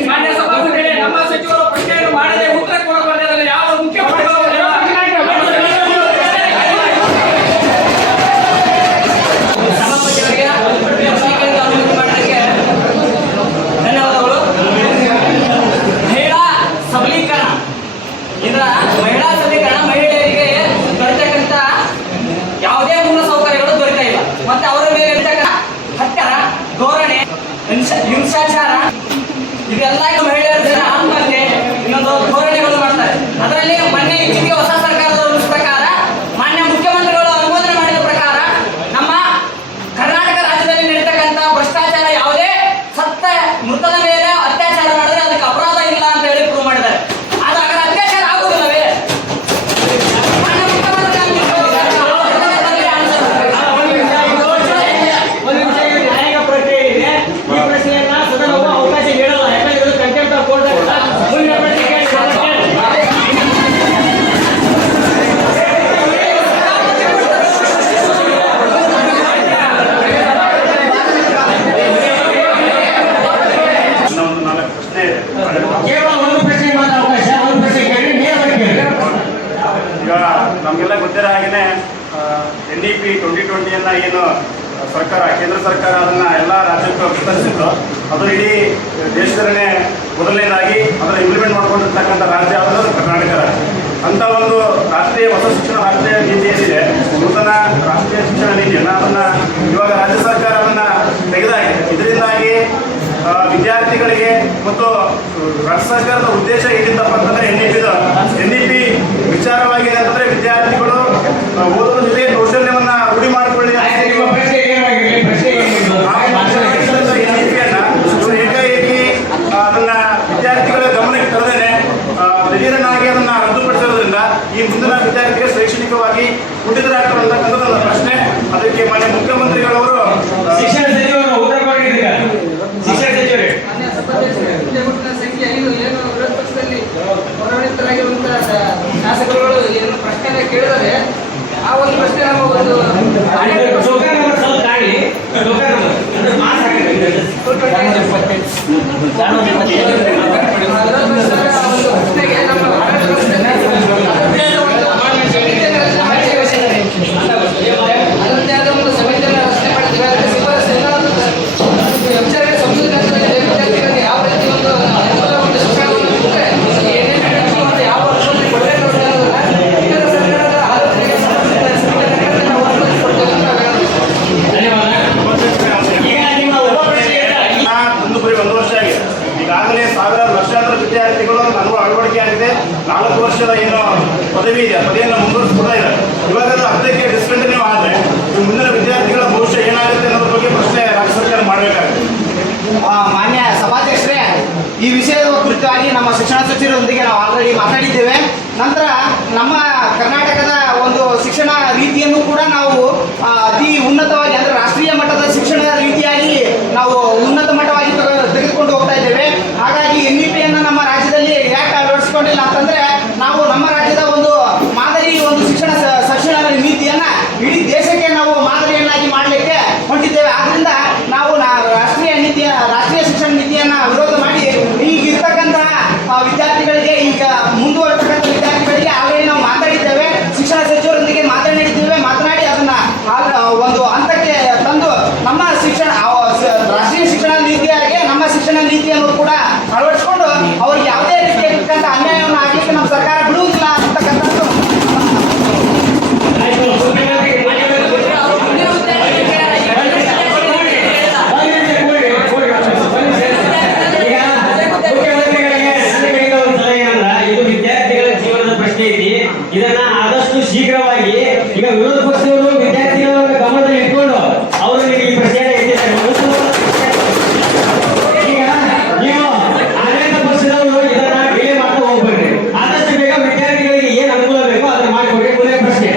ಮಾನ್ಯ ಸಭಾಪತಿಗಳೇ, ನಮ್ಮ ಸಚಿವರು ಪ್ರಶ್ನೆಯನ್ನು ಮಾಡದೆ ಉತ್ತರ ಕೊಡಬಾರದು. ಯಾವ ಮುಖ್ಯ ಸಭಾಪತಿಯವರಿಗೆ ಅನುಮತಿ ಮಾಡೋದಕ್ಕೆ ಧನ್ಯವಾದಗಳು. ಮಹಿಳಾ ಸಬಲೀಕರಣ, ಇದರ ಮಹಿಳಾ ಸಬಲೀಕರಣ ಮಹಿಳೆಯರಿಗೆ ದೊರೆತಕ್ಕಂಥ ಯಾವುದೇ ಮೂಲ ಸೌಕರ್ಯಗಳು ದೊರೆತಾ ಇಲ್ಲ. ಮತ್ತೆ ಅವರ ಮೇಲೆ ಹತ್ಯಾರ, ಧೋರಣೆ, ಹಿಂಸಾಚಾರ ಇದೆಲ್ಲ ಮಹಿಳೆಯರ ಆತ್ಮಹತ್ಯೆ, ಇನ್ನೊಂದು ಧೋರಣೆಗಳು ಮಾಡ್ತಾರೆ. ಅದರಲ್ಲಿ ಮೊನ್ನೆ ಇತ್ತೀಚೆಗೆ ಹೊಸ ಸರ್ಕಾರದ ರೂಲ್ಸ್ ಪ್ರಕಾರ ಮಾನ್ಯ ಮುಖ್ಯಮಂತ್ರಿಗಳು ಅನುಮೋದನೆ ಮಾಡಿದ ಪ್ರಕಾರ ನಮ್ಮ ಕರ್ನಾಟಕ ರಾಜ್ಯದಲ್ಲಿ ನಡೀತಕ್ಕಂಥ ಭ್ರಷ್ಟಾಚಾರ, ಯಾವುದೇ ಸತ್ತ ಮೃತದ ಮೇಲೆ ಅತ್ಯಾಚಾರ ಮಾಡಿದ್ರೆ ಅದಕ್ಕೆ ಅಪರಾಧ ಇಲ್ಲ ಅಂತ ಹೇಳಿ ಪ್ರೂವ್ ಮಾಡಿದ್ದಾರೆ. ಆದ್ರೆ ಅತ್ಯಾಚಾರ ಆಗುವುದಿಲ್ಲವೇ? ಮಾನ್ಯ ಮುಖ್ಯಮಂತ್ರಿ ನ್ಯಾಯಿಕ ಪ್ರಕ್ರಿಯೆ ಇದೆ. ಈ ಪ್ರಶ್ನೆಯನ್ನ ಸದನವು ಅವಕಾಶ ನೀಡಲ್ಲ. ಯಾಕಂದ್ರೆ ಇದು ಕಂಟೆಂಪ್ಟ್ ಆಫ್ ಕೋರ್ಟ್ ಮುಂದಿನ ಪ್ರಶ್ನೆ ಕೇವಲ ಒಂದು ಪ್ರಶ್ನೆ ಮಾತ್ರ ಅವಕಾಶ. ಒಂದು ಪ್ರಶ್ನೆ ಕೇಳಿ, ನೇರವಾಗಿ ಕೇಳಿ. ಈಗ ನಮಗೆಲ್ಲ ಗೊತ್ತಿರೋ ಹಾಗೆಯೇ NEP 2020 ಏನು ಸರ್ಕಾರ, ಕೇಂದ್ರ ಸರ್ಕಾರ ಅದನ್ನು ಎಲ್ಲ ರಾಜ್ಯಕ್ಕೂ ವಿಸ್ತರಿಸಿತ್ತು. ಅದು ಇಡೀ ದೇಶದಲ್ಲೇ ಮೊದಲನೇದಾಗಿ ಅದನ್ನು ಇಂಪ್ಲಿಮೆಂಟ್ ಮಾಡ್ಕೊಂಡಿರ್ತಕ್ಕಂಥ ರಾಜ್ಯ ಯಾವುದು? ಕರ್ನಾಟಕ ರಾಜ್ಯ. ಅಂಥ ಒಂದು ರಾಷ್ಟ್ರೀಯ ಹೊಸ ರಾಷ್ಟ್ರೀಯ ನೀತಿ ಏನಿದೆ, ನೂತನ ರಾಷ್ಟ್ರೀಯ ಶಿಕ್ಷಣ ನೀತಿಯನ್ನು ಅದನ್ನು ಇವಾಗ ರಾಜ್ಯ ಸರ್ಕಾರ ಅದನ್ನು ತೆಗೆದಾಗಿದೆ. ಇದರಿಂದಾಗಿ ವಿದ್ಯಾರ್ಥಿಗಳಿಗೆ ಮತ್ತು ರಾಜ್ಯ ಸರ್ಕಾರದ ಉದ್ದೇಶ ಏನಿತ್ತಪ್ಪ ಅಂತಂದ್ರೆ NEP ವಿಚಾರವಾಗಿದೆ ಅಂತಂದ್ರೆ ವಿದ್ಯಾರ್ಥಿಗಳು ಓದುವ ಜೊತೆ ಕೌಶಲ್ಯವನ್ನ ರೂಢಿ ಮಾಡಿಕೊಳ್ಳಿ ಏಕಾಏಕಿ ಅದನ್ನ ವಿದ್ಯಾರ್ಥಿಗಳ ಗಮನಕ್ಕೆ ತರದೇನೆ ದಿಢೀರನಾಗಿ ಅದನ್ನ ರದ್ದುಪಡಿಸೋದ್ರಿಂದ ಈ ಮುಂದಿನ ವಿದ್ಯಾರ್ಥಿಗಳು ಶೈಕ್ಷಣಿಕವಾಗಿ ಕುಂಠಿತರಾಗ್ತಾರೆ ಅಂತಕ್ಕಂಥದ್ದು ನನ್ನ ಪ್ರಶ್ನೆ. ಅದಕ್ಕೆ ಮಾನ್ಯ ಮುಖ್ಯಮಂತ್ರಿಗಳವರು ಶಿಕ್ಷಣ ಸಚಿವರು ಉತ್ತರ ಕೊಟ್ಟಿದ್ದೀರಾ? ಶಿಕ್ಷಣ ಸಚಿವರೇ, ಸಂಖ್ಯೆ 5 ಏನು ವಿರೋಧ ಪಕ್ಷದಲ್ಲಿ ಹೊರನಿತರಾಗಿರುವಂತಹ ಶಾಸಕರುಗಳು ಏನು ಪ್ರಶ್ನೆ ಕೇಳಿದರೆ ಆ ಒಂದು ಪ್ರಶ್ನೆ ನಮ್ಮ ಒಂದು ಪ್ರಶ್ನೆಗೆ ನಮ್ಮ ಅದರಂತೆ ಆದ ಒಂದು ಸಮಿತಿಯನ್ನು ರಚನೆ ಮಾಡಿದ್ದೇವೆ. ಅದಕ್ಕೆ ಶಿಫಾರಸು ಎಲ್ಲ ವಿಚಾರಗಳ ಸಂಶೋಧನೆ ವಿದ್ಯಾರ್ಥಿಗಳಿಗೆ ಯಾವ ರೀತಿ ಒಂದು ಒಂದು ಶಿಕ್ಷಣವನ್ನು ಕೊಟ್ಟರೆ ಏನೇನು ಮತ್ತು ಯಾವ ವರ್ಷದಲ್ಲಿ ಕೊಡಬೇಕು ಅನ್ನೋದನ್ನ ಕೇಂದ್ರ ಸರ್ಕಾರದ ಆಲೋಚನೆಗೆ ಸಮಿತಿಯನ್ನು ನಾವು ಕೊಡ್ತೇವೆ ಅಂತ ಒಂದು ಬರೀ 1 ವರ್ಷ ಆಗಿದೆ. ಈಗಾಗಲೇ ಸಾವಿರಾರು ಲಕ್ಷಾಂತರ ವಿದ್ಯಾರ್ಥಿಗಳು ಅಳವಡಿಕೆ ಆಗಿದೆ. 4 ವರ್ಷದ ಏನು ಪದವಿ ಇದೆ ಪದವಿಯನ್ನು ಮುಂದುವರಿಸ್ತಾ ಇದ್ದಾರೆ. ಇವಾಗ ಅದು ಅರ್ಧಕ್ಕೆ ಡಿಸ್ಕಂಟಿನ್ಯೂ ಆದರೆ ಮುಂದಿನ ವಿದ್ಯಾರ್ಥಿಗಳ ಭವಿಷ್ಯ ಏನಾಗುತ್ತೆ ಅನ್ನೋದ್ರ ಬಗ್ಗೆ ಪ್ರಶ್ನೆ ರಾಜ್ಯ ಸರ್ಕಾರ ಮಾಡಬೇಕಾಗುತ್ತೆ. ಮಾನ್ಯ ಸಭಾಧ್ಯಕ್ಷರೇ, ಈ ವಿಷಯದ ಕುರಿತಾಗಿ ನಮ್ಮ ಶಿಕ್ಷಣ ಸಚಿವರೊಂದಿಗೆ ನಾವು ಆಲ್ರೆಡಿ ಮಾತಾಡಿದ್ದೇವೆ. ನಂತರ ನಮ್ಮ ಕರ್ನಾಟಕದ ಒಂದು ಶಿಕ್ಷಣ ರೀತಿಯನ್ನು ಕೂಡ ನಾವು ಅತಿ ಉನ್ನತವಾಗಿ ಅಂದರೆ ರಾಷ್ಟ್ರೀಯ ಮಟ್ಟದ ಶಿಕ್ಷಣ ರೀತಿಯಾಗಿ ನಾವು ಉನ್ನತ ಮಟ್ಟವಾಗಿ ತೆಗೆದುಕೊಂಡು ಹೋಗ್ತಾ ಇದ್ದೇವೆ. ಹಾಗಾಗಿ NEPಯನ್ನು ನಮ್ಮ ರಾಜ್ಯದಲ್ಲಿ ಯಾಕೆ ಅಳವಡಿಸಿಕೊಂಡಿಲ್ಲ ಅಂತಂದರೆ ನಾವು ನಮ್ಮ ರಾಜ್ಯದ ಒಂದು ಮಾದರಿ ಒಂದು ಶಿಕ್ಷಣ ನೀತಿಯನ್ನ ಇಡೀ ದೇಶಕ್ಕೆ ನಾವು ಮಾದರಿಯನ್ನಾಗಿ ಮಾಡಲಿಕ್ಕೆ ಹೊಂಟಿದ್ದೇವೆ. ಆದ್ದರಿಂದ ನಾವು ರಾಷ್ಟ್ರೀಯ ಶಿಕ್ಷಣ ನೀತಿಯನ್ನ ವಿರೋಧ ಮಾಡಿ ಈಗಿರ್ತಕ್ಕಂತಹ ವಿದ್ಯಾರ್ಥಿಗಳಿಗೆ ಈಗ ಮುಂದುವರೆತಕ್ಕಂಥ ವಿದ್ಯಾರ್ಥಿಗಳಿಗೆ ಆಲ್ರೆಡಿ ನಾವು ಮಾತಾಡಿದ್ದೇವೆ. ಶಿಕ್ಷಣ ಸಚಿವರೊಂದಿಗೆ ಮಾತನಾಡಿ ಅದನ್ನ ಒಂದು ಹಂತಕ್ಕೆ ತಂದು ನಮ್ಮ ರಾಷ್ಟ್ರೀಯ ಶಿಕ್ಷಣ ನೀತಿಯಾಗಿ ನಮ್ಮ ಶಿಕ್ಷಣ ನೀತಿಯನ್ನು ಕೂಡ ಅಳವಡಿಸಿಕೊಂಡು ಅವ್ರಿಗೆ ಯಾವುದೇ ರೀತಿಯಾಗಿರ್ತಕ್ಕಂಥ ಅನ್ಯಾಯವನ್ನು ಆಗಲಿಕ್ಕೆ ನಮ್ಮ ಸರ್ಕಾರ ಬಿಡುವುದಿಲ್ಲ ಅಂತಕ್ಕಂಥದ್ದು. ಇದನ್ನ ಆದಷ್ಟು ಶೀಘ್ರವಾಗಿ ಈಗ ವಿರೋಧ ಪಕ್ಷದವರು ವಿದ್ಯಾರ್ಥಿಗಳ ಗಮನದಲ್ಲಿ ಇಟ್ಕೊಂಡು ಅವರು ಈ ಪ್ರಶ್ನೆಯನ್ನು ಎತ್ತಿದ್ದಾರೆ. ಈಗ ನೀವು ಆಡಳಿತ ಪಕ್ಷದವರು ಇದನ್ನ ಡಿಲೇ ಮಾಡ್ತಾ ಹೋಗ್ಬೇಡ್ರಿ. ಆದಷ್ಟು ಬೇಗ ವಿದ್ಯಾರ್ಥಿಗಳಿಗೆ ಏನ್ ಅನುಕೂಲ ಬೇಕೋ ಅದನ್ನ ಮಾಡಿಕೊಡ್ರಿ. ಮುಂದಿನ ಪ್ರಶ್ನೆ.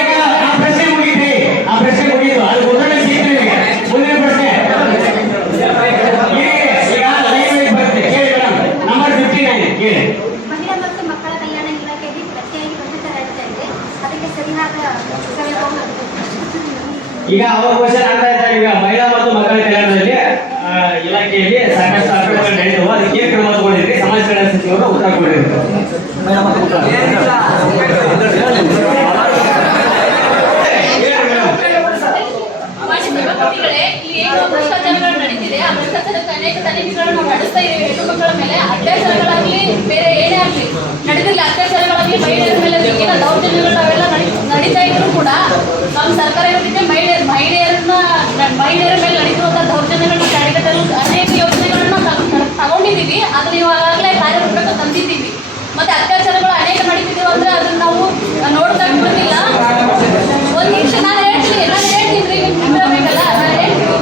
ಈಗ ಆ ಪ್ರಶ್ನೆ ಮುಗಿದ್ರಿ, ಆ ಪ್ರಶ್ನೆ ಮುಗಿದು ಅದು ಉತ್ತರ ಸಿಗ್ತದೆ. ಮುಂದಿನ ಪ್ರಶ್ನೆ ಈಗ ಲೈನ್ ಬರುತ್ತೆ ಕೇಳಿ ಮೇಡಮ್. ನಂಬರ್ 59 ಕೇಳಿ. ಮಹಿಳಾ ಮತ್ತು ಮಕ್ಕಳ ಕಲ್ಯಾಣ ಇಲಾಖೆಯಲ್ಲಿ ಪ್ರತ್ಯೇಕ ವಂಚಿತರಾಗಿದ್ದಾರೆ. ಅದಕ್ಕೆ ಸರಿಯಾದ ಈಗ ಅವ್ರ ಕ್ವಶನ್ ಆಗ್ತಾ ಇದ್ದಾರೆ. ಈಗ ಮಹಿಳಾ ಮತ್ತು ಮಕ್ಕಳ ಕಲ್ಯಾಣದಲ್ಲಿ ಇಲಾಖೆಯಲ್ಲಿ ಸಾಕಷ್ಟು ಅಕ್ರಮಗಳು ನಡೆದವು. ಅದಕ್ಕೆ ಕ್ರಮ ತಗೊಂಡಿದ್ರಿ. ಸಮಾಜ ಕಲ್ಯಾಣ ಸಚಿವರು ಉತ್ತರ ಕೊಟ್ಟಿದ್ರು. ಇಲ್ಲಿ ಏನು ಭ್ರಷ್ಟಾಚಾರಗಳು ನಡೀತಿದೆ ಆ ಭ್ರಷ್ಟಾಚಾರಕ್ಕೆ ಅನೇಕ ತನಿಖೆಗಳನ್ನು ನಾವು ನಡೆಸ್ತಾ ಇದ್ದೀವಿ. ಹೆಣ್ಣು ಮಕ್ಕಳ ಮೇಲೆ ಅತ್ಯಾಚಾರಗಳಾಗ್ಲಿ ಬೇರೆ ಏನೇ ಆಗಲಿ ನಡೆದಿಲ್ಲ, ಅತ್ಯಾಚಾರಗಳಾಗ್ಲಿ ಮಹಿಳೆಯರ ಮೇಲೆ ಜಗ್ಗಿನ ದೌರ್ಜನ್ಯಗಳು ನಾವೆಲ್ಲ ನಡೀತಾ ಇದ್ರು ಕೂಡ ನಮ್ಮ ಸರ್ಕಾರ ಇವತ್ತಿಗೆ ಮಹಿಳೆಯರ ಮೇಲೆ ನಡೀತಿರುವಂತಹ ದೌರ್ಜನ್ಯಗಳನ್ನ ತಡೆಗಟ್ಟಲು ಅನೇಕ ಯೋಜನೆಗಳನ್ನ ತಗೊಂಡಿದ್ದೀವಿ. ಅದನ್ನ ಇವಾಗಲೇ ಕಾರ್ಯರೂಪಕ್ಕೆ ತಂದಿದ್ದೀವಿ. ಮತ್ತೆ ಅತ್ಯಾಚಾರಗಳು ಅನೇಕ ನಡೀತಿದ್ದೀವಿ ಅಂದ್ರೆ ಅದನ್ನ ನಾವು ನೋಡ್ತಾ ಬಿಡೋದಿಲ್ಲ. ಒಂದು ನಿಮಿಷ ನಾನು ಹೇಳ್ತೀನಿ ನಿಂದಿರಬೇಕಲ್ಲ, ನಾನು ಹೇಳ್ತೀನಿ.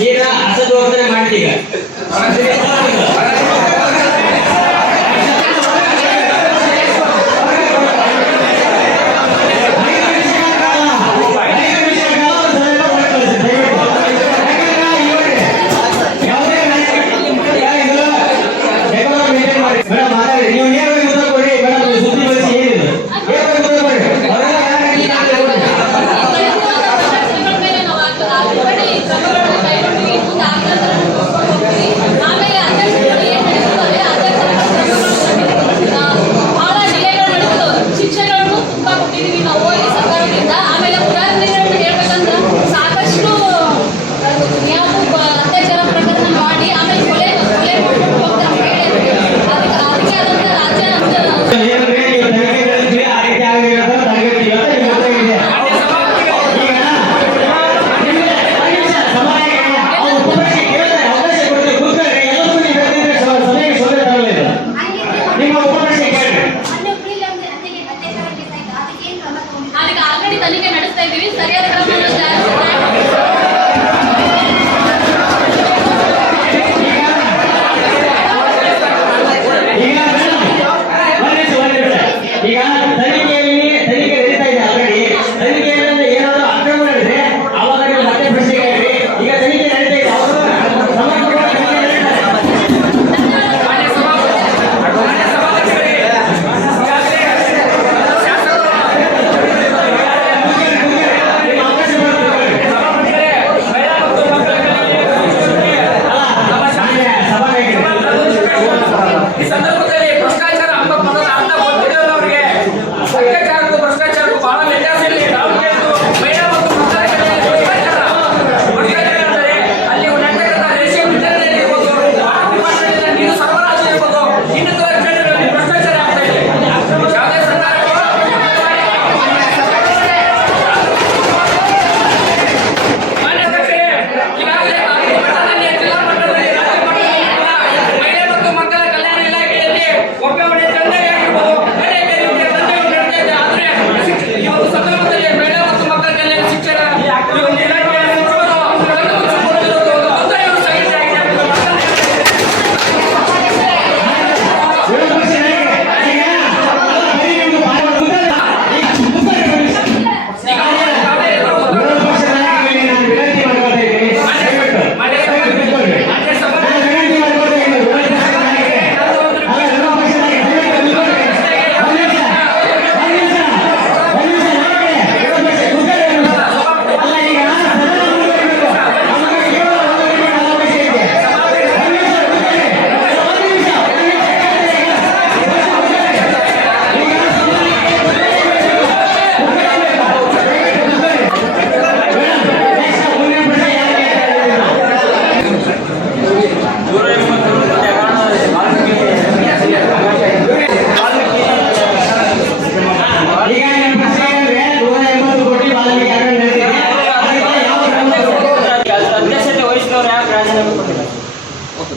ನೀರ ಅಸದೋರ್ತನೆ ಮಾಡ್ತೀಗ ಆಮೇಲೆ ಈ ಒಂದು ಇಲಾಖೆಯ ಸಚಿವರು ಕಣ್ಣು ಮುಚ್ಚಿಕೊಂಡಿರೋದು ಒಂದು ಇವರು ಸಹಿತ ಅಧ್ಯಕ್ಷತೆ ವಹಿಸಿದವರು ಯಾಕೆ ರಾಜೀನಾಮೆ ಕೊಟ್ಟಿಲ್ಲ?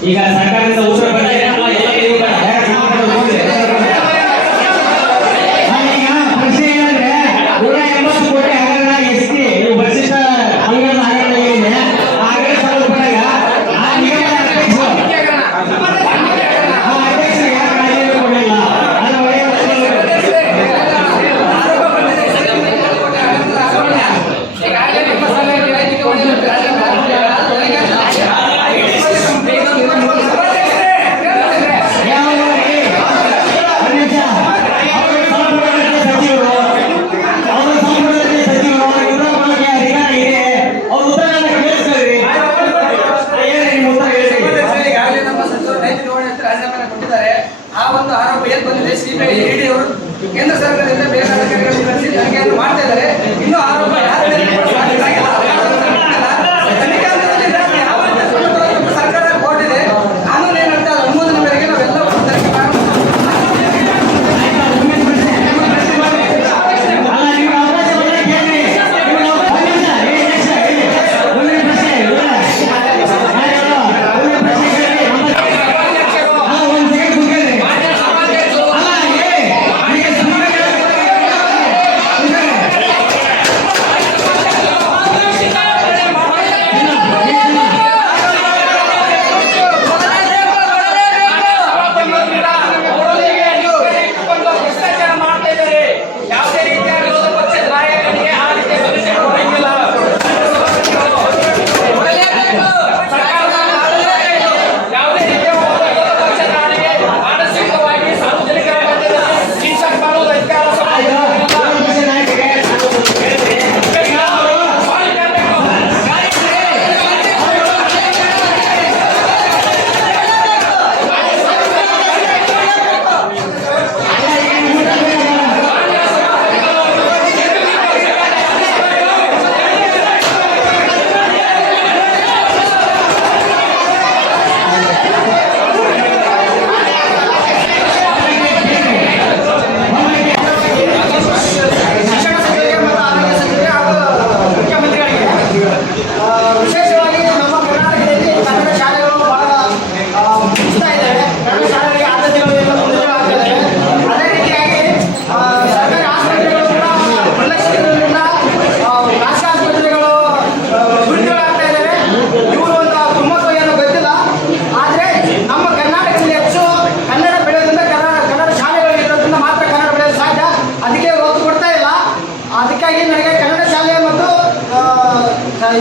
ಈಗ ಸರ್ಕಾರದಿಂದ ಉತ್ತರ ಬಂದಿದೆ ಅಲ್ಲ, ಎಲ್ಲ ನೀವು ಬೇಡ, ಬೇರೆ ಸಂಬಂಧ ನೋಡ್ರಿ. ಈಗ ಪ್ರಶ್ನೆ ಏನಂದ್ರೆ 180 ಕೋಟಿ ಹಗರಣ ಎಸ್ಟಿ ನೀವು ಪರಿಶಿಷ್ಟ ಅಂಗದ ಹಗರಣ ಏನಿದೆ ಆ ಹಗರಣ ಸಂಬಂಧಪಟ್ಟಾಗ ಆ ನಿಗಮದ ಅಧ್ಯಕ್ಷರಿಗೆ ಯಾಕೆ ರಾಜೀನಾಮೆ ಕೊಡಲಿಲ್ಲ? ಅದು ಒಳ್ಳೆಯ ಈಗಾಗಲೇ ನಮ್ಮ ಸಚಿವರು ರೈತ ನಿರ್ವಹಣೆ ಅಂತ ರಾಜೀನಾಮೆ ಕೊಟ್ಟಿದ್ದಾರೆ. ಆ ಒಂದು ಆರೋಪ ಏನ್ ಬಂದಿದೆ, ಸಿಬಿಐ ಇಡಿ ಅವರು ಕೇಂದ್ರ ಸರ್ಕಾರದಿಂದ ಬೇರೆ ಅಧಿಕಾರಿಗಳನ್ನು ಕರೆಸಿ ತನಿಖೆಯನ್ನು ಮಾಡ್ತಾ ಇದ್ದಾರೆ. ಇನ್ನೂ ಆರೋಪ ಯಾರ ಮೇಲೆ ಸಾಬೀತಾಗಿಲ್ಲ. ತನಿಖೆ ಹಂತದಲ್ಲಿ ಯಾವ ರೀತಿ ಸುಳ್ಳು ಸರ್ಕಾರ ಕೋರ್ಟ್ ಇದೆ, ಕಾನೂನು ಏನಂತ ಅದು ಅನುಮೋದನೆ ಮೇರೆಗೆ ನಾವೆಲ್ಲ ತನಿಖೆ ಮಾಡೋಣ.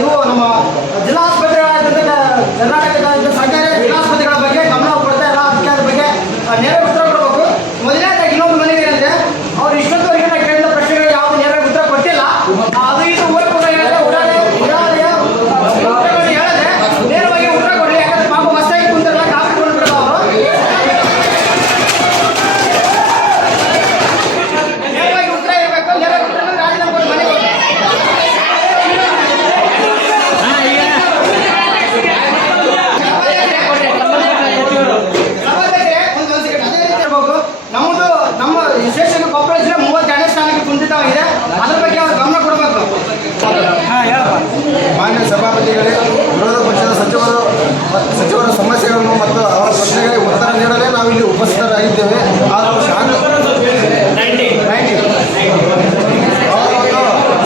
ಇವು ನಮ್ಮ ಜಿಲ್ಲಾಸ್ಪತ್ರೆಗಳ ಕರ್ನಾಟಕದ ಸರ್ಕಾರಿ ಜಿಲ್ಲಾಸ್ಪತ್ರೆಗಳ ಬಗ್ಗೆ ಗಮನ ಕೊಡ್ತಾ ಇಲ್ಲ. ಅದಕ್ಕೆ ಅದ್ರ ಬಗ್ಗೆ ನೇರ ಉತ್ತರ ಕೊಡಬೇಕು. ಮೊದಲನೇದಾಗಿ ಇನ್ನೊಂದು ಮನವಿ ಏನಂದ್ರೆ, ಅವ್ರು ಇಷ್ಟೊತ್ತವರೆಗೆ ನಾವು ಕೇಳಿದ ಪ್ರಶ್ನೆಗಳು ಯಾವುದು ನೇರ ಉತ್ತರ ಕೊಟ್ಟಿಲ್ಲ. ಅದು ಇದು ಹೇಳಿದ್ರೆ ನೇರವಾಗಿ ಉತ್ತರ ಕೊಡಲಿ. ಯಾಕಂದ್ರೆ ಪಾಪ ಮಸ್ತಾಗಿ ಕುಂತಿರಲ್ಲ, ಕಾಫಿ ಕೊಡ್ಬಿಡಲ್ಲ ಅವರು. ನೇರವಾಗಿ ಉತ್ತರ ಇರಬೇಕು. ನೇರ ಉತ್ತರ ರಾಜೀನಾಮೆ ಕೊಟ್ಟು ಮನೆಗೆ ನಮ್ಮದು ನಮ್ಮ ವಿಶೇಷ ಕೊಪ್ಪಳ ಜಿಲ್ಲೆ 32ನೇ ಸ್ಥಾನಕ್ಕೆ ಕುಂಠಿತವಾಗಿದೆ. ಅದ್ರ ಬಗ್ಗೆ ಅವ್ರು ಗಮನ ಕೊಡಬೇಕು. ಮಾನ್ಯ ಸಭಾಪತಿಗಳೇ, ವಿರೋಧ ಪಕ್ಷದ ಸಚಿವರ ಸಮಸ್ಯೆಗಳನ್ನು ಮತ್ತು ಅವರ ಪ್ರಶ್ನೆಗಳಿಗೆ ಉತ್ತರ ನೀಡಲೇ ನಾವು ಇಲ್ಲಿ ಉಪಸ್ಥಿತರಾಗಿದ್ದೇವೆ. ಆದರೆ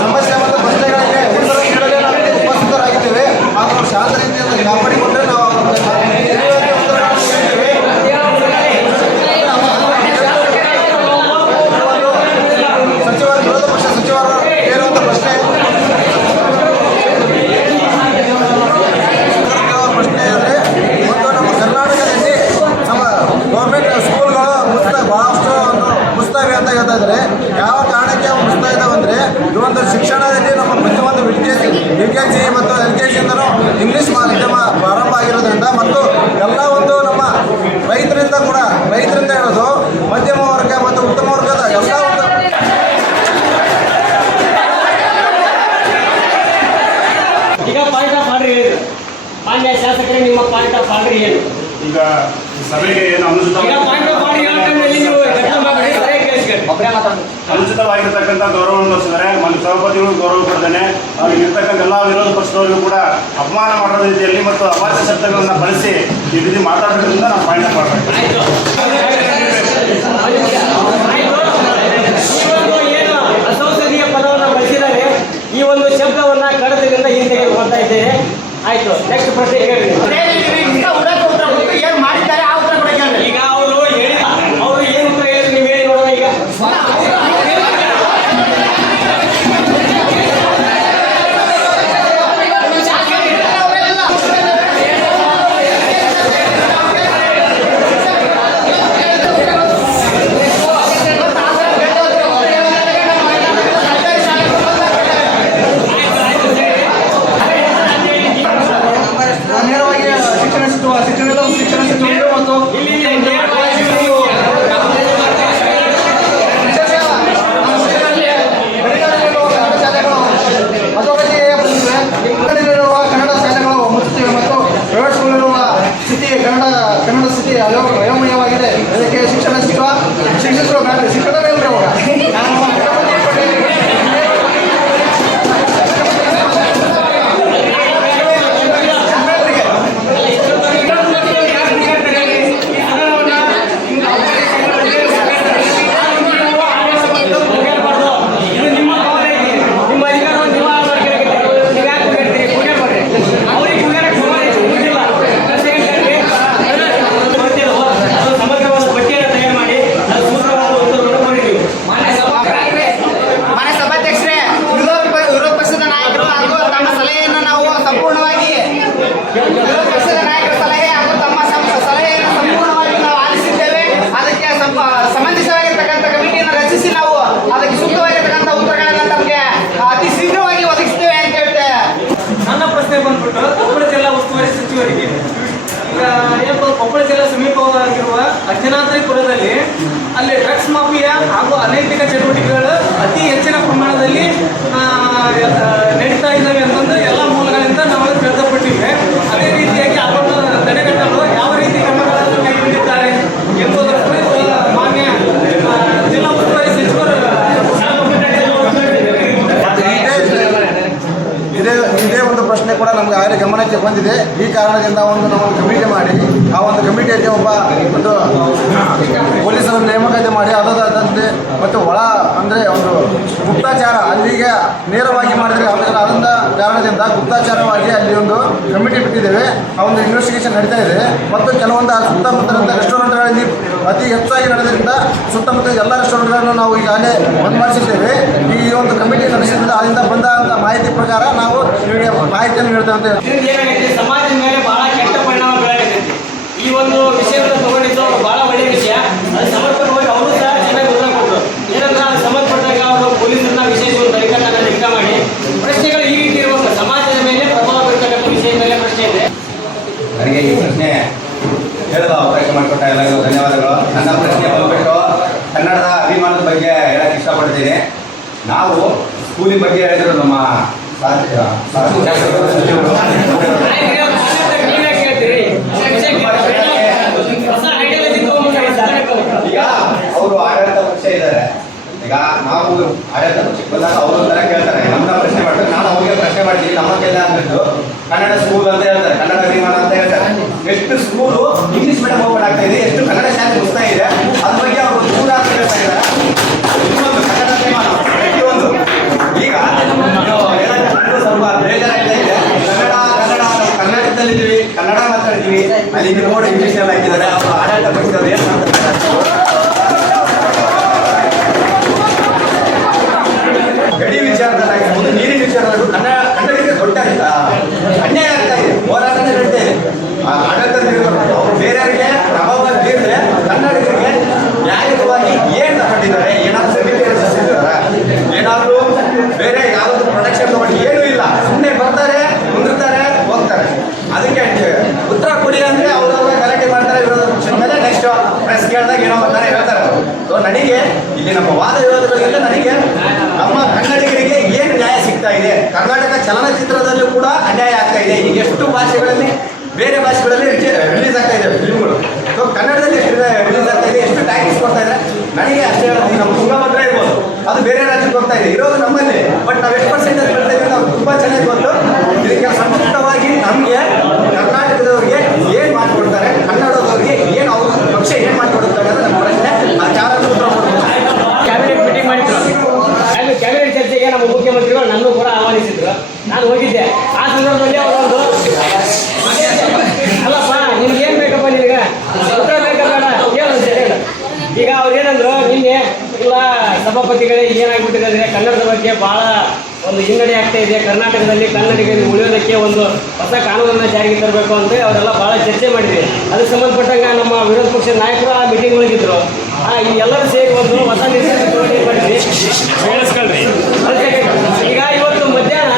ಸಮಸ್ಯೆ ಮತ್ತು ಪ್ರಶ್ನೆಗಳಿಗೆ ಉತ್ತರ ನೀಡಲೇ KG ಮತ್ತು LKGಯಿಂದಲೂ ಇಂಗ್ಲೀಷ್ ಮಾಧ್ಯಮ ಪ್ರಾರಂಭ ಆಗಿರೋದ್ರಿಂದ ಮತ್ತು ಎಲ್ಲ ಒಂದು ನಮ್ಮ ರೈತರಿಂದ ಹೇಳೋದು ಮಧ್ಯಮ ವರ್ಗ ಮತ್ತು ಉತ್ತಮ ವರ್ಗದ ಎಲ್ಲ ಒಂದು ಈಗ ಪಾಯಿಂಟ್ ಆಫ್ ಆರ್ಡರ್ ಹೇಳಿದ್ರು ಮಾನ್ಯ ಶಾಸಕರೇ, ನಿಮ್ಮ ಪಾಯಿಂಟ್ ಆಫ್ ಆರ್ಡರ್ ಏನು? ಈಗ ಸಭೆಗೆ ಏನು ಅನುಚಿತ ಈಗ ಪಾಯಿಂಟ್ ಆಫ್ ಆರ್ಡರ್ ಹೇಳೋ ಟೈಮ್ನಲ್ಲಿ ನೀವು ಗದ್ದಲ ಮಾಡಿ ಸರಿಯಾಗಿ ಕೇಳಿಸ್ಕೊಳ್ಳಿ. ಅನುಚಿತವಾಗಿರ್ತಕ್ಕಂಥ ಗೌರವವನ್ನು ತೋರಿಸಿದರೆ ಮತ್ತು ಸಭಾಪತಿಗಳು ಗೌರವ ಕೊಡ್ತೇನೆ. ಅವ್ರಿಗೆ ಇರ್ತಕ್ಕಂಥ ಎಲ್ಲ ವಿರೋಧ ಪಕ್ಷದವರಿಗೂ ಕೂಡ ಅಪಮಾನ ಮಾಡೋ ರೀತಿಯಲ್ಲಿ ಮತ್ತು ಅವಾಚ್ಯ ಶಬ್ದಗಳನ್ನು ಬಳಸಿ ಈ ರೀತಿ ಮಾತಾಡೋದ್ರಿಂದ ನಾವು ಪಾಯಿಂಟ್ ಆಫ್ ಮಾಡಬೇಕು. ಆಯ್ತು. ಈ ಒಂದು ಏನು ಅಸಂಸದೀಯ ಪದವನ್ನು ಬಳಸಿದ್ದಾರೆ, ಈ ಒಂದು ಶಬ್ದವನ್ನ ಕಡತದಿಂದ ಹಿಂತೆಗೆದುಕೊಳ್ತಾ ಇದ್ದೇನೆ. ಆಯ್ತು, ನೆಕ್ಸ್ಟ್ ಪ್ರಶ್ನೆ ಕೇಳಿ. ಏನು ಮಾಡಿದ್ದಾರೆ ಆ ಉತ್ತರ ಕೂಡ ಕೇಳಿ. ಈಗ ಅವರು ಏನು ಉತ್ತರ ಹೇಳಿದ್ರು ನೀವು ಹೇಳಿ ನೋಡೋಣ. ಈಗ ನೇರವಾಗಿ ಶಿಕ್ಷಣ ಸಚಿವರು ಮತ್ತು ಕನ್ನಡ ಶಾಲೆಗಳು ಮುಚ್ಚುತ್ತಿವೆ ಮತ್ತು ಪ್ರೈವೇಟ್ ಸ್ಕೂಲಿರುವ ಸ್ಥಿತಿ ಕನ್ನಡ ಸ್ಥಿತಿ ಅಯೋಮಯವಾಗಿದೆ. ಇದಕ್ಕೆ ಶಿಕ್ಷಣ ಸಚಿವರು ಶಿಕ್ಷಣವೇ ಇಲ್ಲರಿ ಅವಾಗ ಸಮಗ್ರವಾದ ಪಟ್ಟಿಯನ್ನು ತಯಾರು ಮಾಡಿ ಅದು ಸೂತ್ರವಾದ ಉತ್ತರವನ್ನು ಕೊಟ್ಟಿದ್ದೀವಿ. ಮಾನ್ಯ ಸಭಾಧ್ಯಕ್ಷರೇ, ವಿರೋಧ ಪಕ್ಷದ ನಾಯಕರು ಹಾಗೂ ತಮ್ಮ ಸಲಹೆಯನ್ನು ನಾವು ಸಂಪೂರ್ಣವಾಗಿ ವಿರೋಧ ಪಕ್ಷದ ನಾಯಕರ ಸಲಹೆ ಹಾಗೂ ತಮ್ಮ ಸಲಹೆಯನ್ನು ಸಂಪೂರ್ಣವಾಗಿ ನಾವು ಆಲಿಸಿದ್ದೇವೆ. ಅದಕ್ಕೆ ಸಂಬಂಧಿಸಿರ್ತಕ್ಕಂಥ ಕಮಿಟಿಯನ್ನು ರಚಿಸಿ ನಾವು ಅದಕ್ಕೆ ಸೂಕ್ತವಾಗಿರ್ತಕ್ಕಂಥ ಉತ್ತರಗಳನ್ನು ತಮಗೆ ಅತಿ ಶೀಘ್ರವಾಗಿ ಒದಗಿಸ್ತೇವೆ ಅಂತ ಹೇಳ್ತೇವೆ. ನನ್ನ ಪ್ರಶ್ನೆ ಬಂದ್ಬಿಟ್ಟು ಕೊಪ್ಪಳ ಜಿಲ್ಲಾ ಉಸ್ತುವಾರಿ ಸಚಿವರಿಗೆ. ಈಗ ಏನು ಕೊಪ್ಪಳ ಜಿಲ್ಲಾ ಸಮೀಪವಾಗಿರುವ ಅಂಜನಾದ್ರಿಪುರದಲ್ಲಿ ಅಲ್ಲಿ ಡ್ರಗ್ಸ್ ಮಾಫಿಯಾ ಹಾಗೂ ಅನೈತಿಕ ಚಟುವಟಿಕೆಗಳು ಅತಿ ಹೆಚ್ಚಿನ ಪ್ರಮಾಣದಲ್ಲಿ ನಡೀತಾ ಇದ್ದಾವೆ ಅಂತಂದು ಎಲ್ಲ ಮೂಲಗಳಿಂದ ನಾವು ತಿಳಿದುಪಟ್ಟಿವೆ. ಅದೇ ರೀತಿಯಾಗಿ ಅದನ್ನು ತಡೆಗಟ್ಟಲು ಯಾವ ರೀತಿ ಕ್ರಮಗಳನ್ನು ಕೈಗೊಂಡಿದ್ದಾರೆ ಎಂಬುದರ ಕುರಿತು ಮಾನ್ಯ ಜಿಲ್ಲಾ ಉಸ್ತುವಾರಿ ಸಚಿವರು ಇದೇ ಒಂದು ಪ್ರಶ್ನೆ ಕೂಡ ನಮಗೆ ಆಗಲೇ ಗಮನಕ್ಕೆ ಬಂದಿದೆ. ಈ ಕಾರಣದಿಂದ ನಾವು ಕಮಿಟಿ ಮಾಡಿ ಆ ಒಂದು ಕಮಿಟಿಯಲ್ಲಿ ಒಂದು ಪೊಲೀಸರನ್ನು ನೇಮಕಾತಿ ಮಾಡಿ ಅದರಂತೆ ಮತ್ತು ಅಂದರೆ ಒಂದು ಗುಪ್ತಾಚಾರ ಅಲ್ಲಿಗೆ ನೇರವಾಗಿ ಮಾಡಿದರೆ ಅದರಿಂದ ಕಾರಣದಿಂದ ಗುಪ್ತಾಚಾರವಾಗಿ ಅಲ್ಲಿ ಒಂದು ಕಮಿಟಿ ಬಿಟ್ಟಿದ್ದೇವೆ. ಆ ಒಂದು ಇನ್ವೆಸ್ಟಿಗೇಷನ್ ನಡೀತಾ ಇದೆ ಮತ್ತು ಕೆಲವೊಂದು ಸುತ್ತಮುತ್ತಲಿಂದ ರೆಸ್ಟೋರೆಂಟ್ಗಳಲ್ಲಿ ಅತಿ ಹೆಚ್ಚಾಗಿ ನಡೆದ್ರಿಂದ ಸುತ್ತಮುತ್ತ ಎಲ್ಲ ರೆಸ್ಟೋರೆಂಟ್ಗಳನ್ನು ನಾವು ಈಗಾಗಲೇ ಬಂದ್ ಮಾಡಿಸಿದ್ದೇವೆ. ಈ ಒಂದು ಕಮಿಟಿ ನಡೆಸಿದ್ರಿಂದ ಅದರಿಂದ ಬಂದಂಥ ಮಾಹಿತಿ ಪ್ರಕಾರ ನಾವು ನಿಮಗೆ ಮಾಹಿತಿಯನ್ನು ನೀಡ್ತೇವೆ ಅಂತ ಇದರಿಂದ ಏನಾಗೈತೆ, ಸಮಾಜದ ಮೇಲೆ ಬಹಳ ಕೆಟ್ಟ ಪರಿಣಾಮ ಬೀಳಾಗೈತಿ. ಈ ಒಂದು ವಿಷಯವನ್ನು ತಗೊಂಡಿದ್ದು ಅವರು ಬಹಳ ಒಳ್ಳೆಯ ವಿಷಯ. ಅದು ಸಮರ್ಪಕವಾಗಿ ಅವರು ಸಹ ಚೆನ್ನಾಗಿ ಉತ್ತರ ಕೊಟ್ಟರು. ಏನಂದ್ರೆ ಅದು ಸಂಬಂಧಪಟ್ಟಾಗ ಅವರು ಪೊಲೀಸರನ್ನ ವಿಶೇಷ ಒಂದು ತನಿಖೆಯನ್ನು ಲೆಕ್ಕ ಮಾಡಿ ಪ್ರಶ್ನೆಗಳು ಈ ರೀತಿ ಇರಬೇಕು. ಸಮಾಜದ ಮೇಲೆ ಪ್ರಭಾವ ಬೀರ್ತಕ್ಕಂಥ ವಿಷಯದ ಮೇಲೆ ಪ್ರಶ್ನೆ ಇದೆ. ನನಗೆ ಈ ಪ್ರಶ್ನೆ ಹೇಳಲು ಅವಕಾಶ ಮಾಡಿಕೊಟ್ಟ ಎಲ್ಲರಿಗೂ ಧನ್ಯವಾದಗಳು. ನನ್ನ ಪ್ರಶ್ನೆ ಬಂದುಬಿಟ್ಟು ಕನ್ನಡದ ಅಭಿಮಾನದ ಬಗ್ಗೆ ಹೇಳಕ್ಕೆ ಇಷ್ಟಪಡ್ತೀನಿ. ನಾವು ಸ್ಕೂಲಿನ ಬಗ್ಗೆ ಹೇಳಿದ್ರು ನಮ್ಮ ಈಗ ಅವರು ಆಡಳಿತ ಪಕ್ಷ ಇದ್ದಾರೆ. ಈಗ ನಾವು ಆಡಳಿತ ಪಕ್ಷಕ್ಕೆ ಬಂದಾಗ ಅವರು ಒಂಥರ ಕೇಳ್ತಾರೆ, ನಮ್ಮನ್ನ ಪ್ರಶ್ನೆ ಮಾಡ್ತಾರೆ, ನಾನು ಅವ್ರಿಗೆ ಪ್ರಶ್ನೆ ಮಾಡ್ತೀನಿ. ನಮ್ಮ ಕೆಲ ಅಂದ್ಬಿಟ್ಟು ಕನ್ನಡ ಸ್ಕೂಲ್ ಅಂತ ಹೇಳ್ತಾರೆ, ಕನ್ನಡ ಅಭಿಮಾನ ಅಂತ ಹೇಳ್ತಾರೆ. ಎಷ್ಟು ಸ್ಕೂಲು ಇಂಗ್ಲಿಷ್ ಮೀಡಿಯಂ ಓಪನ್ ಆಗ್ತಾ ಇದೆ, ಎಷ್ಟು ಕನ್ನಡ ಶಾಲೆ ಮುಗಿಸ್ತಾ ಇದೆ, ಅದ್ರ ಬಗ್ಗೆ ಅವರು ದೂರ ಅಂತ ಹೇಳ್ತಾ ಇದ್ದಾರೆ. ಇನ್ನೊಂದು ಕನ್ನಡ ಅಭಿಮಾನ ಪ್ರತಿಯೊಂದು ಈಗ ಸ್ವಲ್ಪ ಬೇಜಾರಾಗ್ತಾ ಇದೆ. ನಾವು ಕರ್ನಾಟಕದಲ್ಲಿದ್ದೀವಿ, ಕನ್ನಡ ಮಾತಾಡ್ತೀವಿ, ಅಲ್ಲಿ ಬೋರ್ಡ್ ಇಂಗ್ಲಿಷ್ ಎಲ್ಲ ಹಾಕಿದ್ದಾರೆ. ಅವರು ಆಡಳಿತ ಪಕ್ಷದವ್ರು ಏನು ಮಾಡ್ತಾರೆ, ಗಡಿ ವಿಚಾರದಲ್ಲಾಗಿರ್ಬೋದು, ನೀರಿನ ವಿಚಾರದಲ್ಲೂ ಕನ್ನಡಿಗರಿಗೆ ದೊಡ್ಡ ಅನ್ಯಾಯ ಆಗ್ತಾ ಇದೆ, ಹೋರಾಟ ನಡೀತಾ ಇದೆ. ಅವರು ಬೇರೆಯವರಿಗೆ ಪ್ರಭಾವ ಬೀರಿದ್ರೆ ಕನ್ನಡಿಗರಿಗೆ ನ್ಯಾಯಯುತವಾಗಿ ಏನು ತಗೊಂಡಿದ್ದಾರೆ, ಏನಾದ್ರು ಸಮಿತಿ ರಚಿಸಿದ್ದಾರೆ, ಏನಾದರೂ ಬೇರೆ ಯಾವ್ದು ಪ್ರೊಟೆಕ್ಷನ್ ತಗೊಂಡು ಏನೂ ಇಲ್ಲ, ಸುಮ್ಮನೆ ಬರ್ತಾರೆ ಇದರಲ್ಲಿ ನನಗೆ ನಮ್ಮ ಕನ್ನಡಿಗರಿಗೆ ಏನು ನ್ಯಾಯ ಸಿಗ್ತಾ ಇದೆ, ಕರ್ನಾಟಕ ಚಲನಚಿತ್ರದಲ್ಲೂ ಕೂಡ ಅನ್ಯಾಯ ಆಗ್ತಾ ಇದೆ. ಈಗ ಎಷ್ಟು ಭಾಷೆಗಳಲ್ಲಿ ಬೇರೆ ಭಾಷೆಗಳಲ್ಲಿ ರಿಲೀಸ್ ಆಗ್ತಾ ಇದೆ ಫಿಲ್ಮ್ಗಳು, ಸೊ ಕನ್ನಡದಲ್ಲಿ ಎಷ್ಟು ರಿಲೀಸ್ ಆಗ್ತಾ ಇದೆ, ಎಷ್ಟು ಟ್ಯಾಕ್ಸ್ ಕೊಡ್ತಾ ಇದ್ದಾರೆ ನನಗೆ ಅಷ್ಟೇ ಹೇಳ್ತೀನಿ. ನಮ್ಮ ತುಂಗಭದ್ರಾ ಇರ್ಬೋದು, ಅದು ಬೇರೆ ರಾಜ್ಯಕ್ಕೆ ಹೋಗ್ತಾ ಇದೆ, ಇರೋದು ನಮ್ಮಲ್ಲಿ. ಬಟ್ ನಾವು ಎಷ್ಟು ಪರ್ಸೆಂಟೇಜ್ ಬರ್ತಾ ಇದ್ದೀವಿ ನಾವು ತುಂಬ ಚೆನ್ನಾಗಿ ಗೊತ್ತು. ಇದಕ್ಕೆ ಸಂಪೂರ್ಣವಾಗಿ ನಮಗೆ ಕರ್ನಾಟಕದವ್ರಿಗೆ ಏನು ಮಾಡಿಕೊಡ್ತಾರೆ, ಕನ್ನಡದವ್ರಿಗೆ ಏನು ಅವ್ರ ಪಕ್ಷ ಏನು ಮಾಡಿಕೊಡುತ್ತಾರೆ ಅನ್ನೋದು ನಮ್ಮ ಪ್ರಶ್ನೆ. ಆ ಚಾಲನೆ ಉತ್ತರ ಕೊಡ್ಬೋದು. ಕ್ಯಾಬಿನೆಟ್ ಮೀಟಿಂಗ್ ಮಾಡಿದ್ರು. ಕ್ಯಾಬಿನೆಟ್ ಚರ್ಚೆಗೆ ನಮ್ಮ ಮುಖ್ಯಮಂತ್ರಿಗಳು ನನ್ನೂ ಕೂಡ ಆಹ್ವಾನಿಸಿದ್ರು. ನಾನು ಹೋಗಿದ್ದೆ. ಆ ಸಂದರ್ಭದಲ್ಲಿ ಅವರೊಂದು ಅಲ್ಲಪ್ಪ ನಿಮ್ಗೆ ಏನು ಬೇಕಪ್ಪ, ನಿನಗೆ ಉತ್ತರ ಬೇಕಾ ಬೇಡ ಏನು ಅಂತ ಹೇಳಿ. ಈಗ ಅವ್ರು ಏನಂದ್ರು ನಿನ್ನೆ, ಇಲ್ಲ ಸಭಾಪತಿಗಳೇ ಏನಾಗ್ಬಿಟ್ಟಿದೆ ಅಂದರೆ ಕನ್ನಡದ ಬಗ್ಗೆ ಭಾಳ ಒಂದು ಹಿನ್ನಡೆ ಆಗ್ತಾ ಇದೆ, ಕರ್ನಾಟಕದಲ್ಲಿ ಕನ್ನಡಿಗರಿಗೆ ಉಳಿಯೋದಕ್ಕೆ ಒಂದು ಹೊಸ ಕಾನೂನನ್ನು ಜಾರಿಗೆ ತರಬೇಕು ಅಂತ ಅವರೆಲ್ಲ ಭಾಳ ಚರ್ಚೆ ಮಾಡಿದ್ವಿ. ಅದಕ್ಕೆ ಸಂಬಂಧಪಟ್ಟಂಗೆ ನಮ್ಮ ವಿರೋಧ ಪಕ್ಷದ ನಾಯಕರು ಆ ಮೀಟಿಂಗ್ ಒಳಗಿದ್ರು. ಈ ಎಲ್ಲರೂ ಸೇರಿ ಒಂದು ಹೊಸ ನಿರ್ಧಾರ ಮಾಡಿದ್ವಿ. ಈಗ ಇವತ್ತು ಮಧ್ಯಾಹ್ನ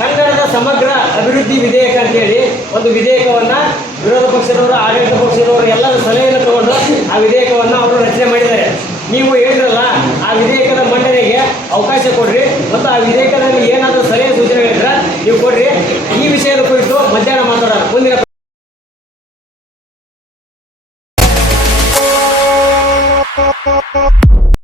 ಕನ್ನಡದ ಸಮಗ್ರ ಅಭಿವೃದ್ಧಿ ವಿಧೇಯಕ ಅಂತೇಳಿ ಒಂದು ವಿಧೇಯಕವನ್ನು ವಿರೋಧ ಪಕ್ಷದವರು, ಆಡಳಿತ ಪಕ್ಷದವರು ಎಲ್ಲರ ಸಲಹೆಯನ್ನು ತಗೊಂಡು ಆ ವಿಧೇಯಕವನ್ನು ಅವರು ರಚನೆ ಮಾಡಿದ್ದಾರೆ. ನೀವು ಹೇಳಿದ್ರಲ್ಲ, ಆ ವಿಧೇಯಕದ ಮಂಡನೆಗೆ ಅವಕಾಶ ಕೊಡ್ರಿ ಮತ್ತು ಆ ವಿಧೇಯಕದಲ್ಲಿ ಏನಾದರೂ ಸಲಹೆ ಸೂಚನೆಗಳಿದ್ರೆ ನೀವು ಕೊಡ್ರಿ. ಈ ವಿಷಯದ ಕುರಿತು ಮಧ್ಯಾಹ್ನ ಮಾತಾಡೋಣ. ಮುಂದಿನ